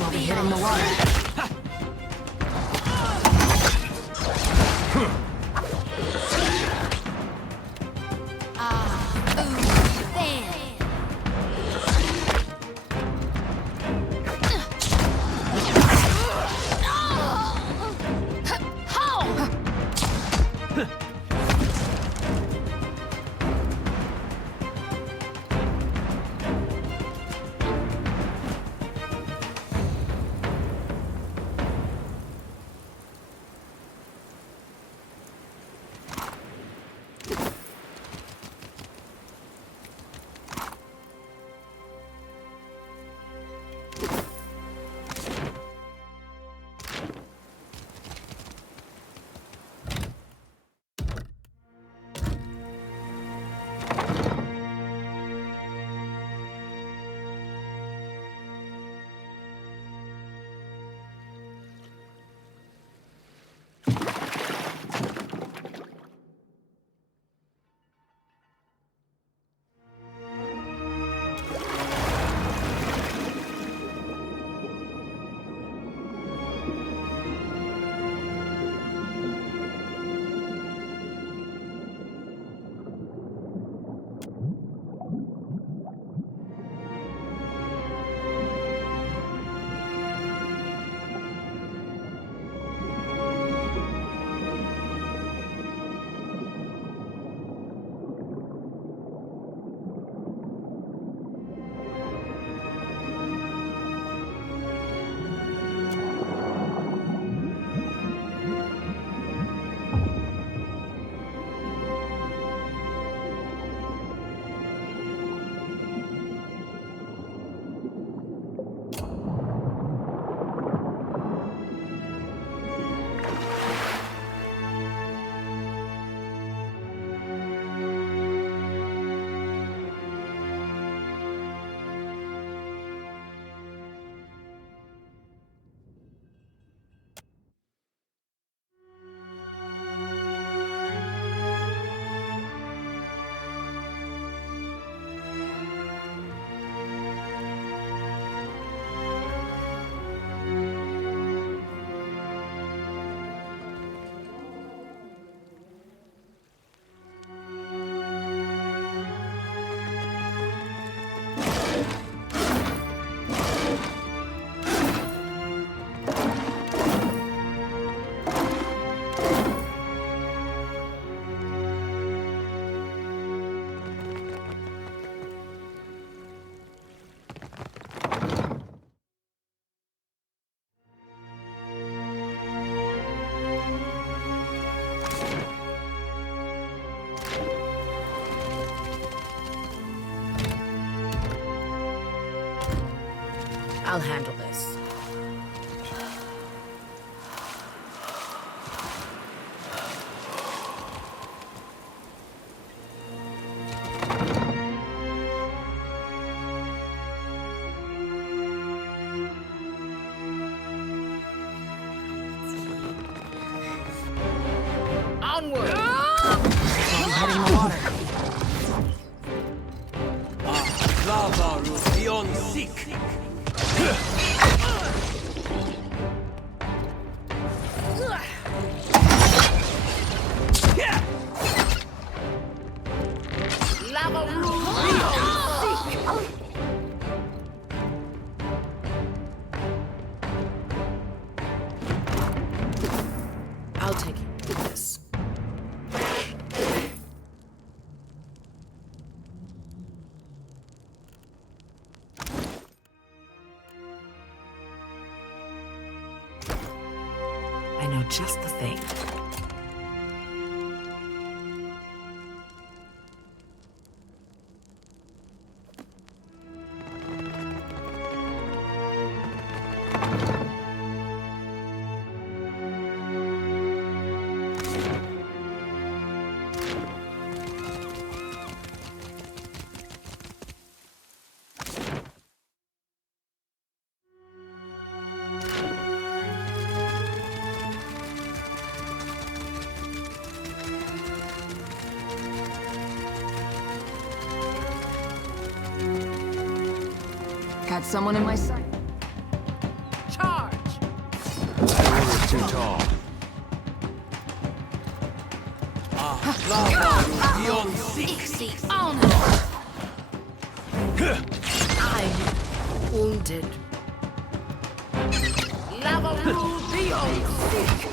We'll be hitting the water. I'll handle this. Onward! Head in the water. Lava beyond seek. I'll take this. I know just the thing. Got someone in my sight. Charge! That order's too tall. Lava beyond seek. I'm wounded. Lava rule beyond seek.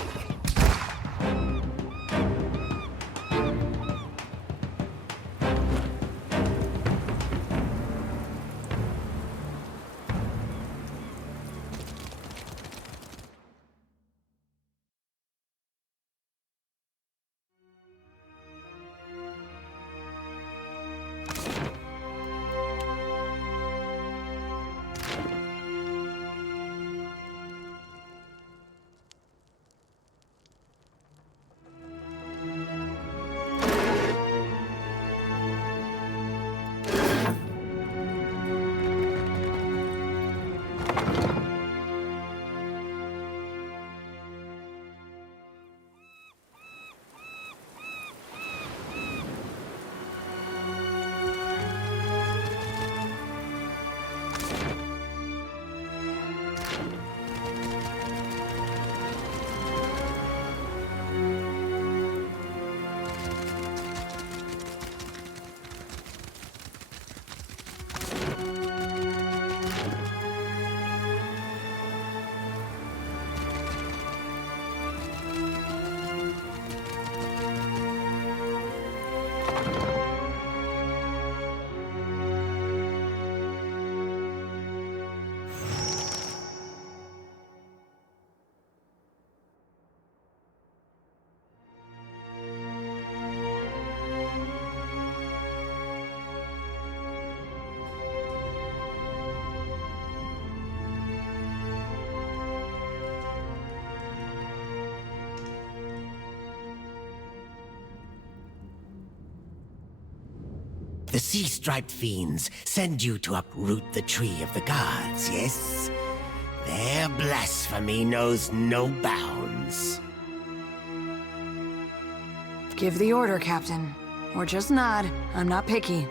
The sea-striped fiends send you to uproot the tree of the gods, yes? Their blasphemy knows no bounds. Give the order, Captain. Or just nod. I'm not picky.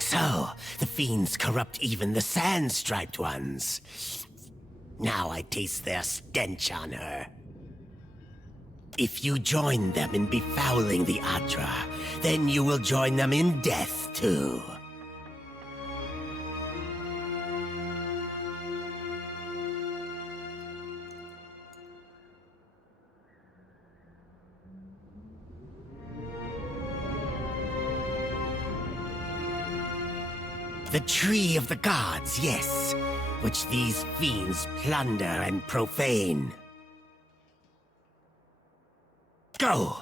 So, the fiends corrupt even the sand-striped ones. Now I taste their stench on her. If you join them in befouling the Adra, then you will join them in death, too. The Tree of the Gods, yes, which these fiends plunder and profane. Go!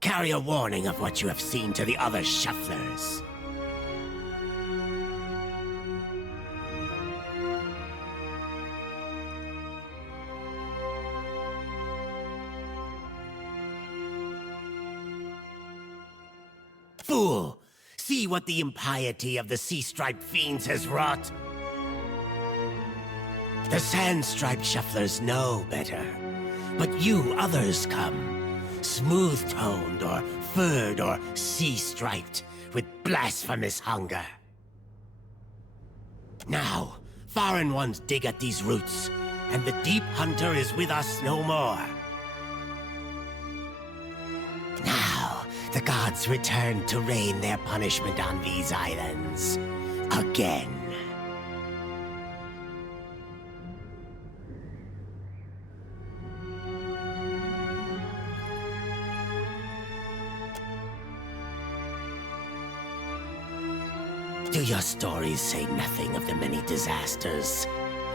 Carry a warning of what you have seen to the other shufflers. Fool! See what the impiety of the sea-striped fiends has wrought? The sand-striped shufflers know better. But you others come, smooth-toned or furred or sea-striped, with blasphemous hunger. Now, foreign ones dig at these roots, and the deep hunter is with us no more. Now, the gods return to rain their punishment on these islands. Again. Do your stories say nothing of the many disasters?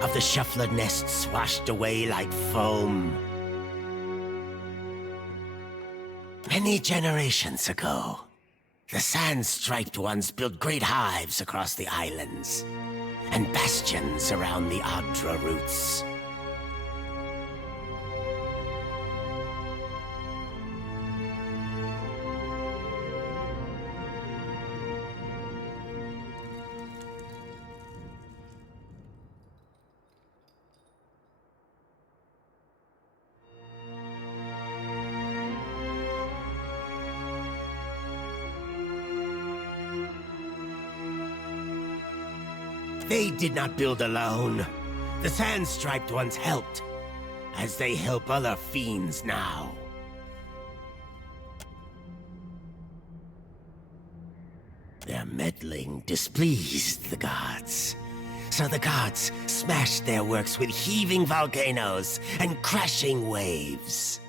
Of the shuffler nests washed away like foam? Many generations ago, the sand-striped ones built great hives across the islands, and bastions around the Adra roots. They did not build alone. The sand-striped ones helped, as they help other fiends now. Their meddling displeased the gods. So the gods smashed their works with heaving volcanoes and crashing waves.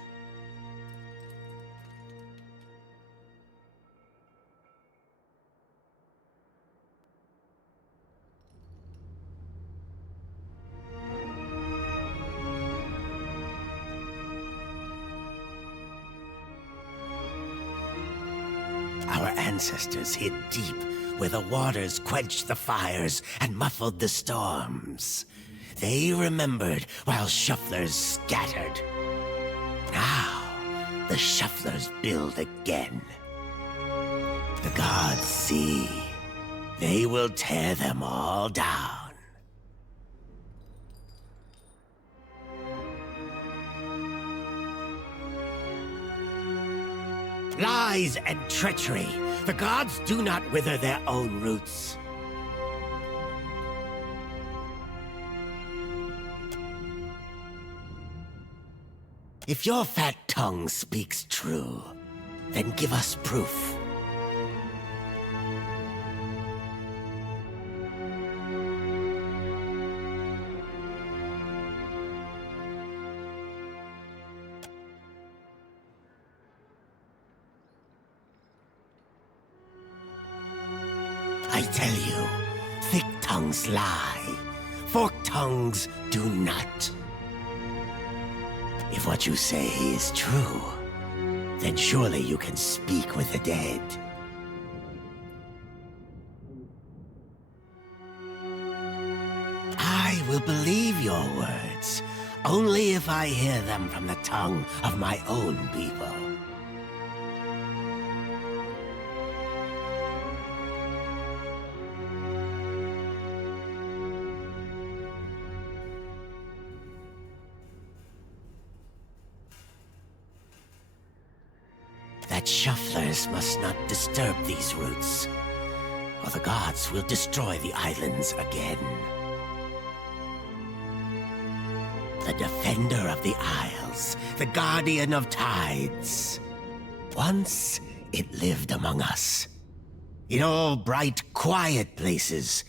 Our ancestors hid deep where the waters quenched the fires and muffled the storms. They remembered while shufflers scattered. Now, the shufflers build again. The gods see. They will tear them all down. Lies and treachery. The gods do not wither their own roots. If your fat tongue speaks true, then give us proof. I tell you, thick tongues lie, forked tongues do not. If what you say is true, then surely you can speak with the dead. I will believe your words, only if I hear them from the tongue of my own people. That shufflers must not disturb these roots, or the gods will destroy the islands again. The defender of the isles, the guardian of tides. Once it lived among us, in all bright, quiet places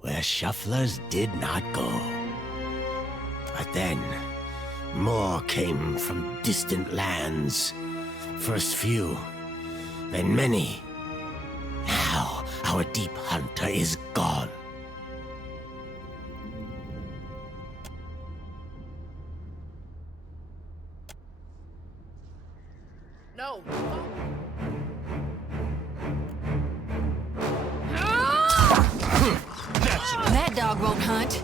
where shufflers did not go. But then, more came from distant lands. First few, then many. Now our deep hunter is gone. My dog won't hunt.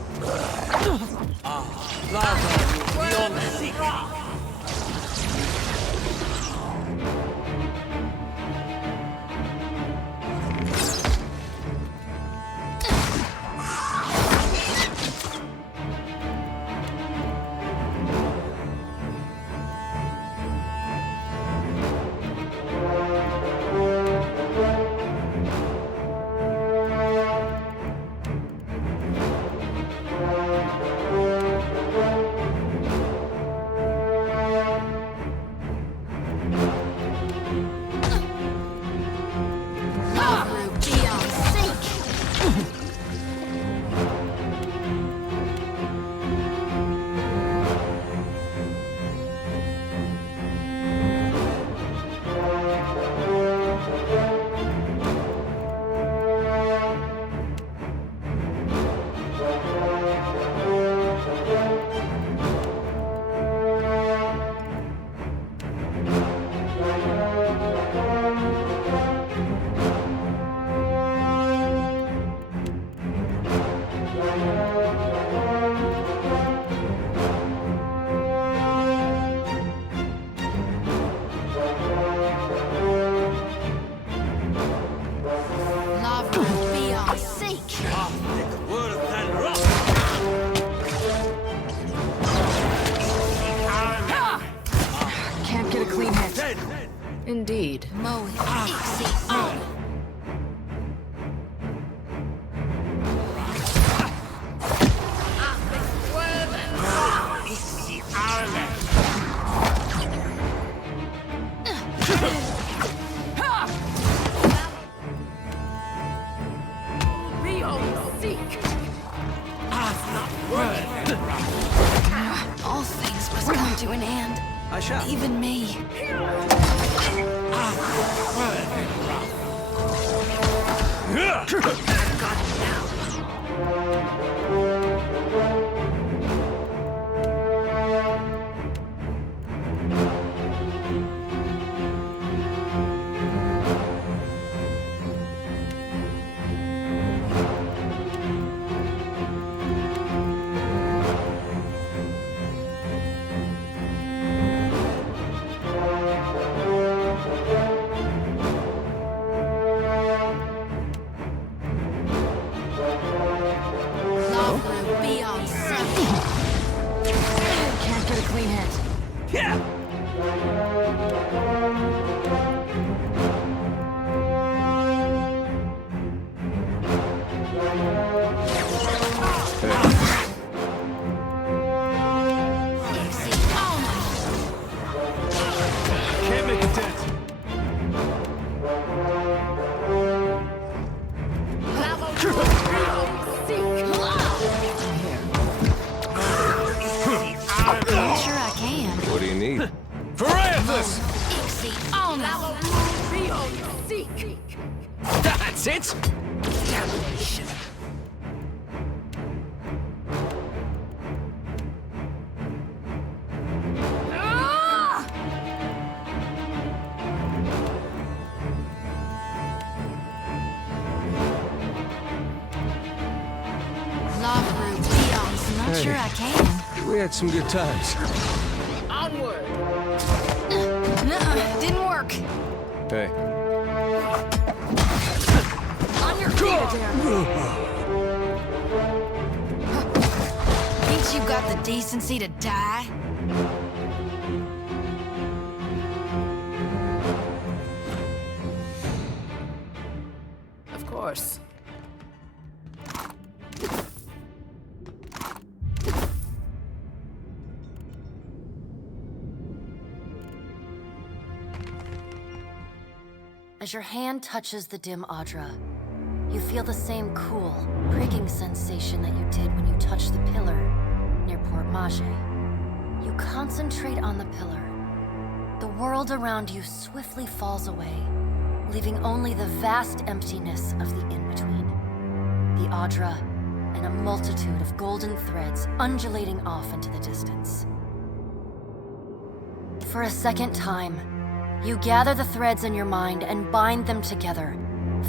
Lava beyond seek. Indeed. All things must come to an end. I shall. Even me. That's it! Damnation. Not sure I can. We had some good times. Onward! Nuh-uh, didn't work. Hey. On your feet, Adair. Ain't you got the decency to die? Of course. As your hand touches the dim Audra, you feel the same cool, pricking sensation that you did when you touched the pillar near Port Mage. You concentrate on the pillar. The world around you swiftly falls away, leaving only the vast emptiness of the in-between. The Audra and a multitude of golden threads undulating off into the distance. For a second time, you gather the threads in your mind and bind them together,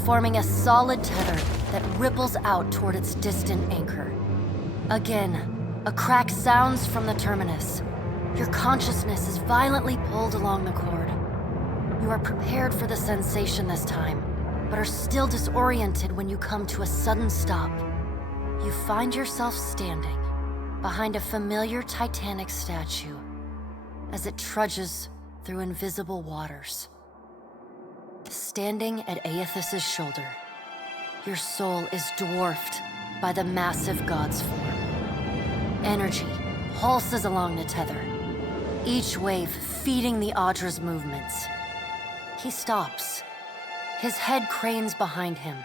forming a solid tether that ripples out toward its distant anchor. Again, a crack sounds from the terminus. Your consciousness is violently pulled along the cord. You are prepared for the sensation this time, but are still disoriented when you come to a sudden stop. You find yourself standing behind a familiar Titanic statue as it trudges through invisible waters. Standing at Aethys' shoulder, your soul is dwarfed by the massive god's form. Energy pulses along the tether, each wave feeding the Audra's movements. He stops. His head cranes behind him,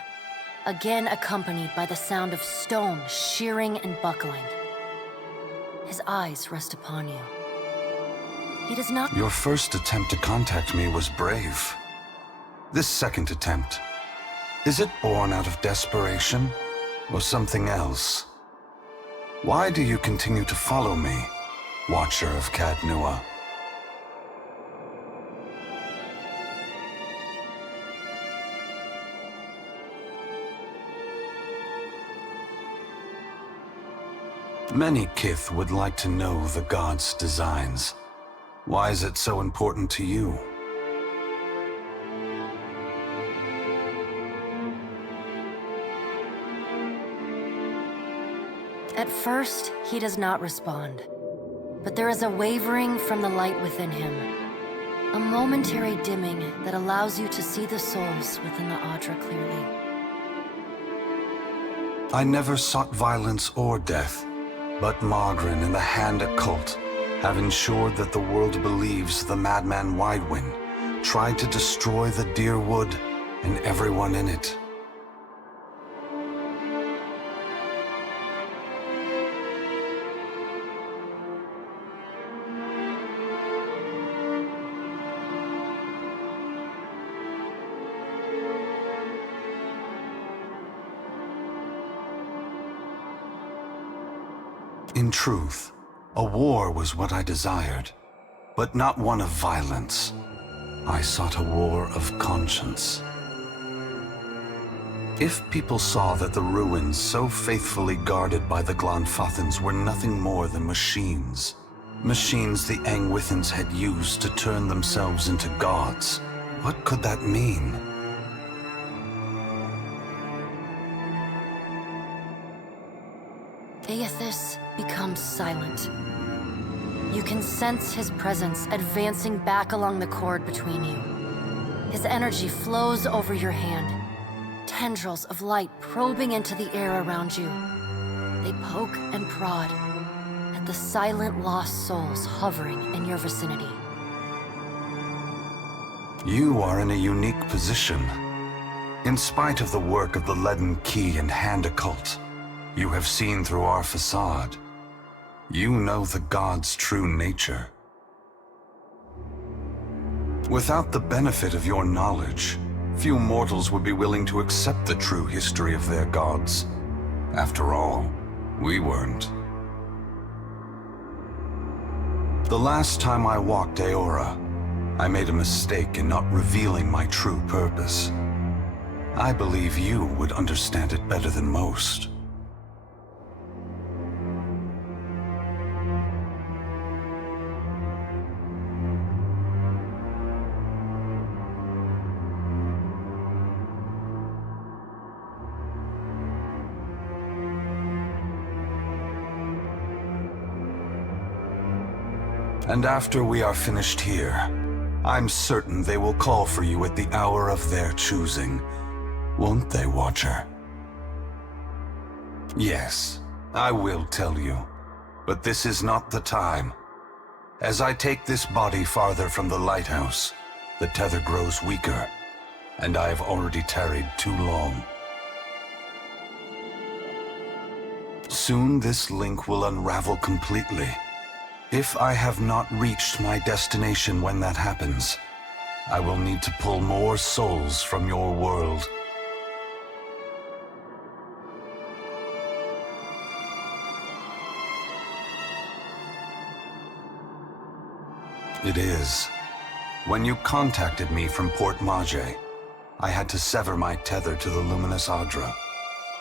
again accompanied by the sound of stone shearing and buckling. His eyes rest upon you. He does not— Your first attempt to contact me was brave. This second attempt, is it born out of desperation or something else? Why do you continue to follow me, Watcher of Cadnua? Many Kith would like to know the gods' designs. Why is it so important to you? At first, he does not respond. But there is a wavering from the light within him. A momentary dimming that allows you to see the souls within the Audra clearly. I never sought violence or death, but Margren and the Hand Occult have ensured that the world believes the madman Widewind tried to destroy the Deerwood and everyone in it. In truth, a war was what I desired, but not one of violence. I sought a war of conscience. If people saw that the ruins so faithfully guarded by the Glanfathans were nothing more than machines the Angwithans had used to turn themselves into gods, what could that mean? Aethys becomes silent. You can sense his presence advancing back along the cord between you. His energy flows over your hand, tendrils of light probing into the air around you. They poke and prod at the silent lost souls hovering in your vicinity. You are in a unique position. In spite of the work of the Leaden Key and Hand Occult, you have seen through our facade. You know the gods' true nature. Without the benefit of your knowledge, few mortals would be willing to accept the true history of their gods. After all, we weren't. The last time I walked Aora, I made a mistake in not revealing my true purpose. I believe you would understand it better than most. And after we are finished here, I'm certain they will call for you at the hour of their choosing. Won't they, Watcher? Yes, I will tell you. But this is not the time. As I take this body farther from the lighthouse, the tether grows weaker, and I have already tarried too long. Soon this link will unravel completely. If I have not reached my destination when that happens, I will need to pull more souls from your world. It is. When you contacted me from Port Mage, I had to sever my tether to the luminous Adra.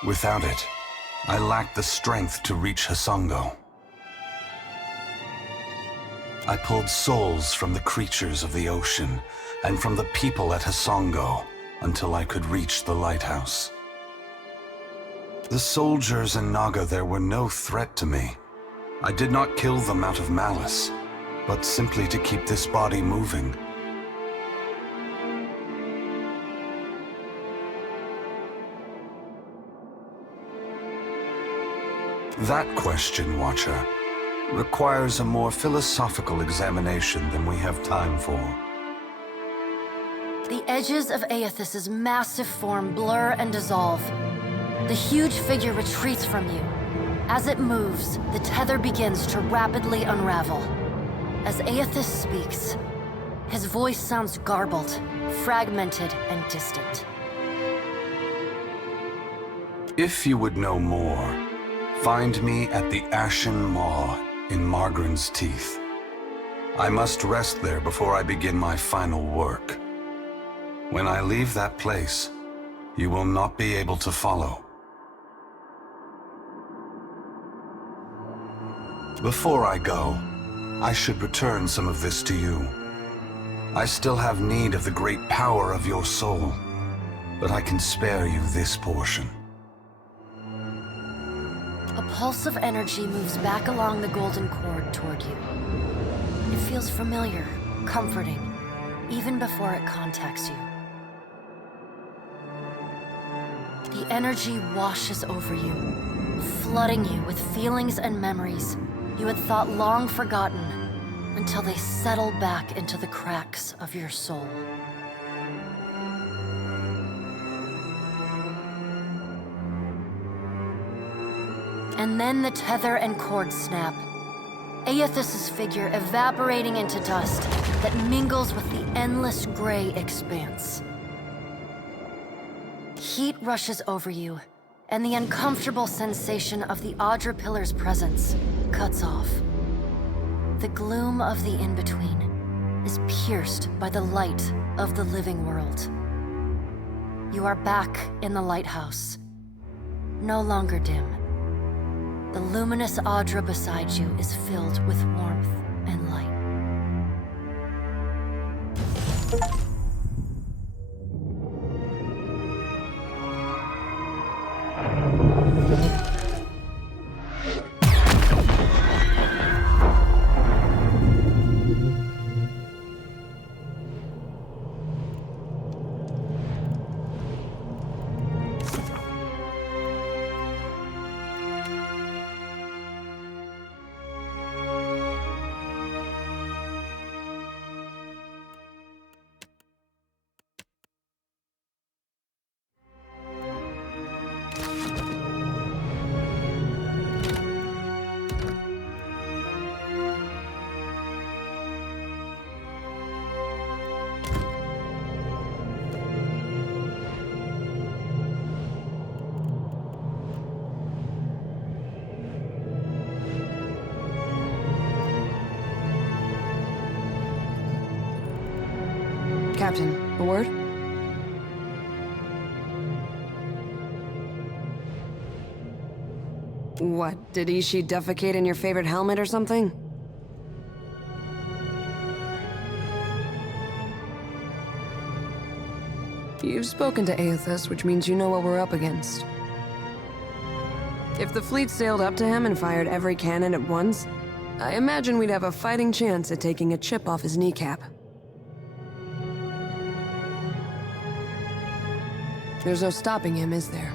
Without it, I lacked the strength to reach Hasongo. I pulled souls from the creatures of the ocean and from the people at Hasongo until I could reach the lighthouse. The soldiers and Naga there were no threat to me. I did not kill them out of malice, but simply to keep this body moving. That question, Watcher, requires a more philosophical examination than we have time for. The edges of Aethys's massive form blur and dissolve. The huge figure retreats from you. As it moves, the tether begins to rapidly unravel. As Aethys speaks, his voice sounds garbled, fragmented, and distant. If you would know more, find me at the Ashen Maw in Margren's Teeth. I must rest there before I begin my final work. When I leave that place, you will not be able to follow. Before I go, I should return some of this to you. I still have need of the great power of your soul, but I can spare you this portion. A pulse of energy moves back along the golden cord toward you. It feels familiar, comforting, even before it contacts you. The energy washes over you, flooding you with feelings and memories you had thought long forgotten until they settle back into the cracks of your soul. And then the tether and cord snap. Aethys's figure evaporating into dust that mingles with the endless gray expanse. Heat rushes over you, and the uncomfortable sensation of the Adra Pillar's presence cuts off. The gloom of the in-between is pierced by the light of the living world. You are back in the lighthouse, no longer dim. The luminous Adra beside you is filled with warmth and light. Captain, a word? What, did Ishi defecate in your favorite helmet or something? You've spoken to Aethys, which means you know what we're up against. If the fleet sailed up to him and fired every cannon at once, I imagine we'd have a fighting chance at taking a chip off his kneecap. There's no stopping him, is there?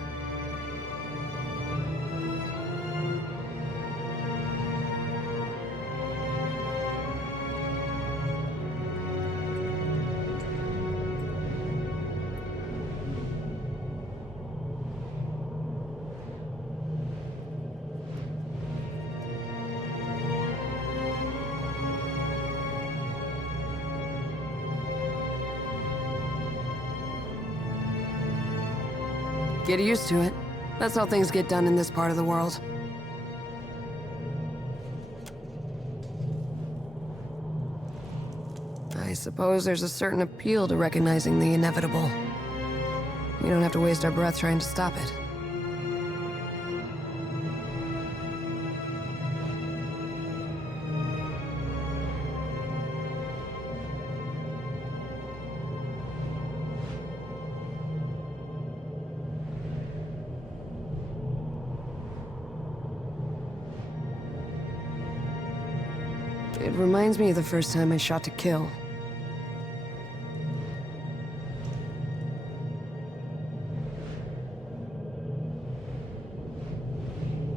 Get used to it. That's how things get done in this part of the world. I suppose there's a certain appeal to recognizing the inevitable. We don't have to waste our breath trying to stop it. It reminds me of the first time I shot to kill.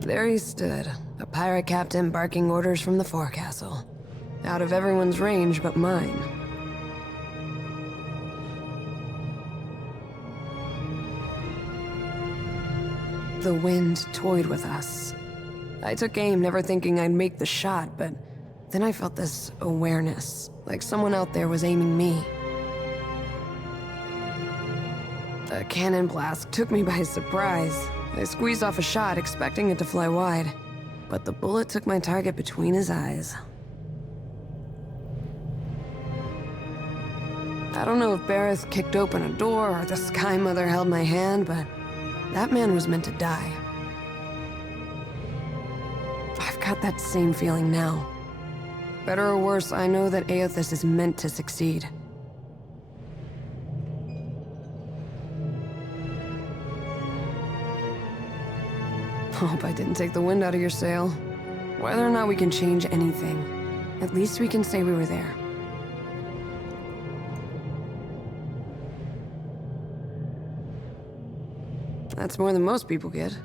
There he stood, a pirate captain barking orders from the forecastle. Out of everyone's range but mine. The wind toyed with us. I took aim, never thinking I'd make the shot, but then I felt this awareness, like someone out there was aiming me. A cannon blast took me by surprise. I squeezed off a shot, expecting it to fly wide, but the bullet took my target between his eyes. I don't know if Bareth kicked open a door or the Sky Mother held my hand, but that man was meant to die. I've got that same feeling now. Better or worse, I know that Aothis is meant to succeed. Hope I didn't take the wind out of your sail. Whether or not we can change anything, at least we can say we were there. That's more than most people get.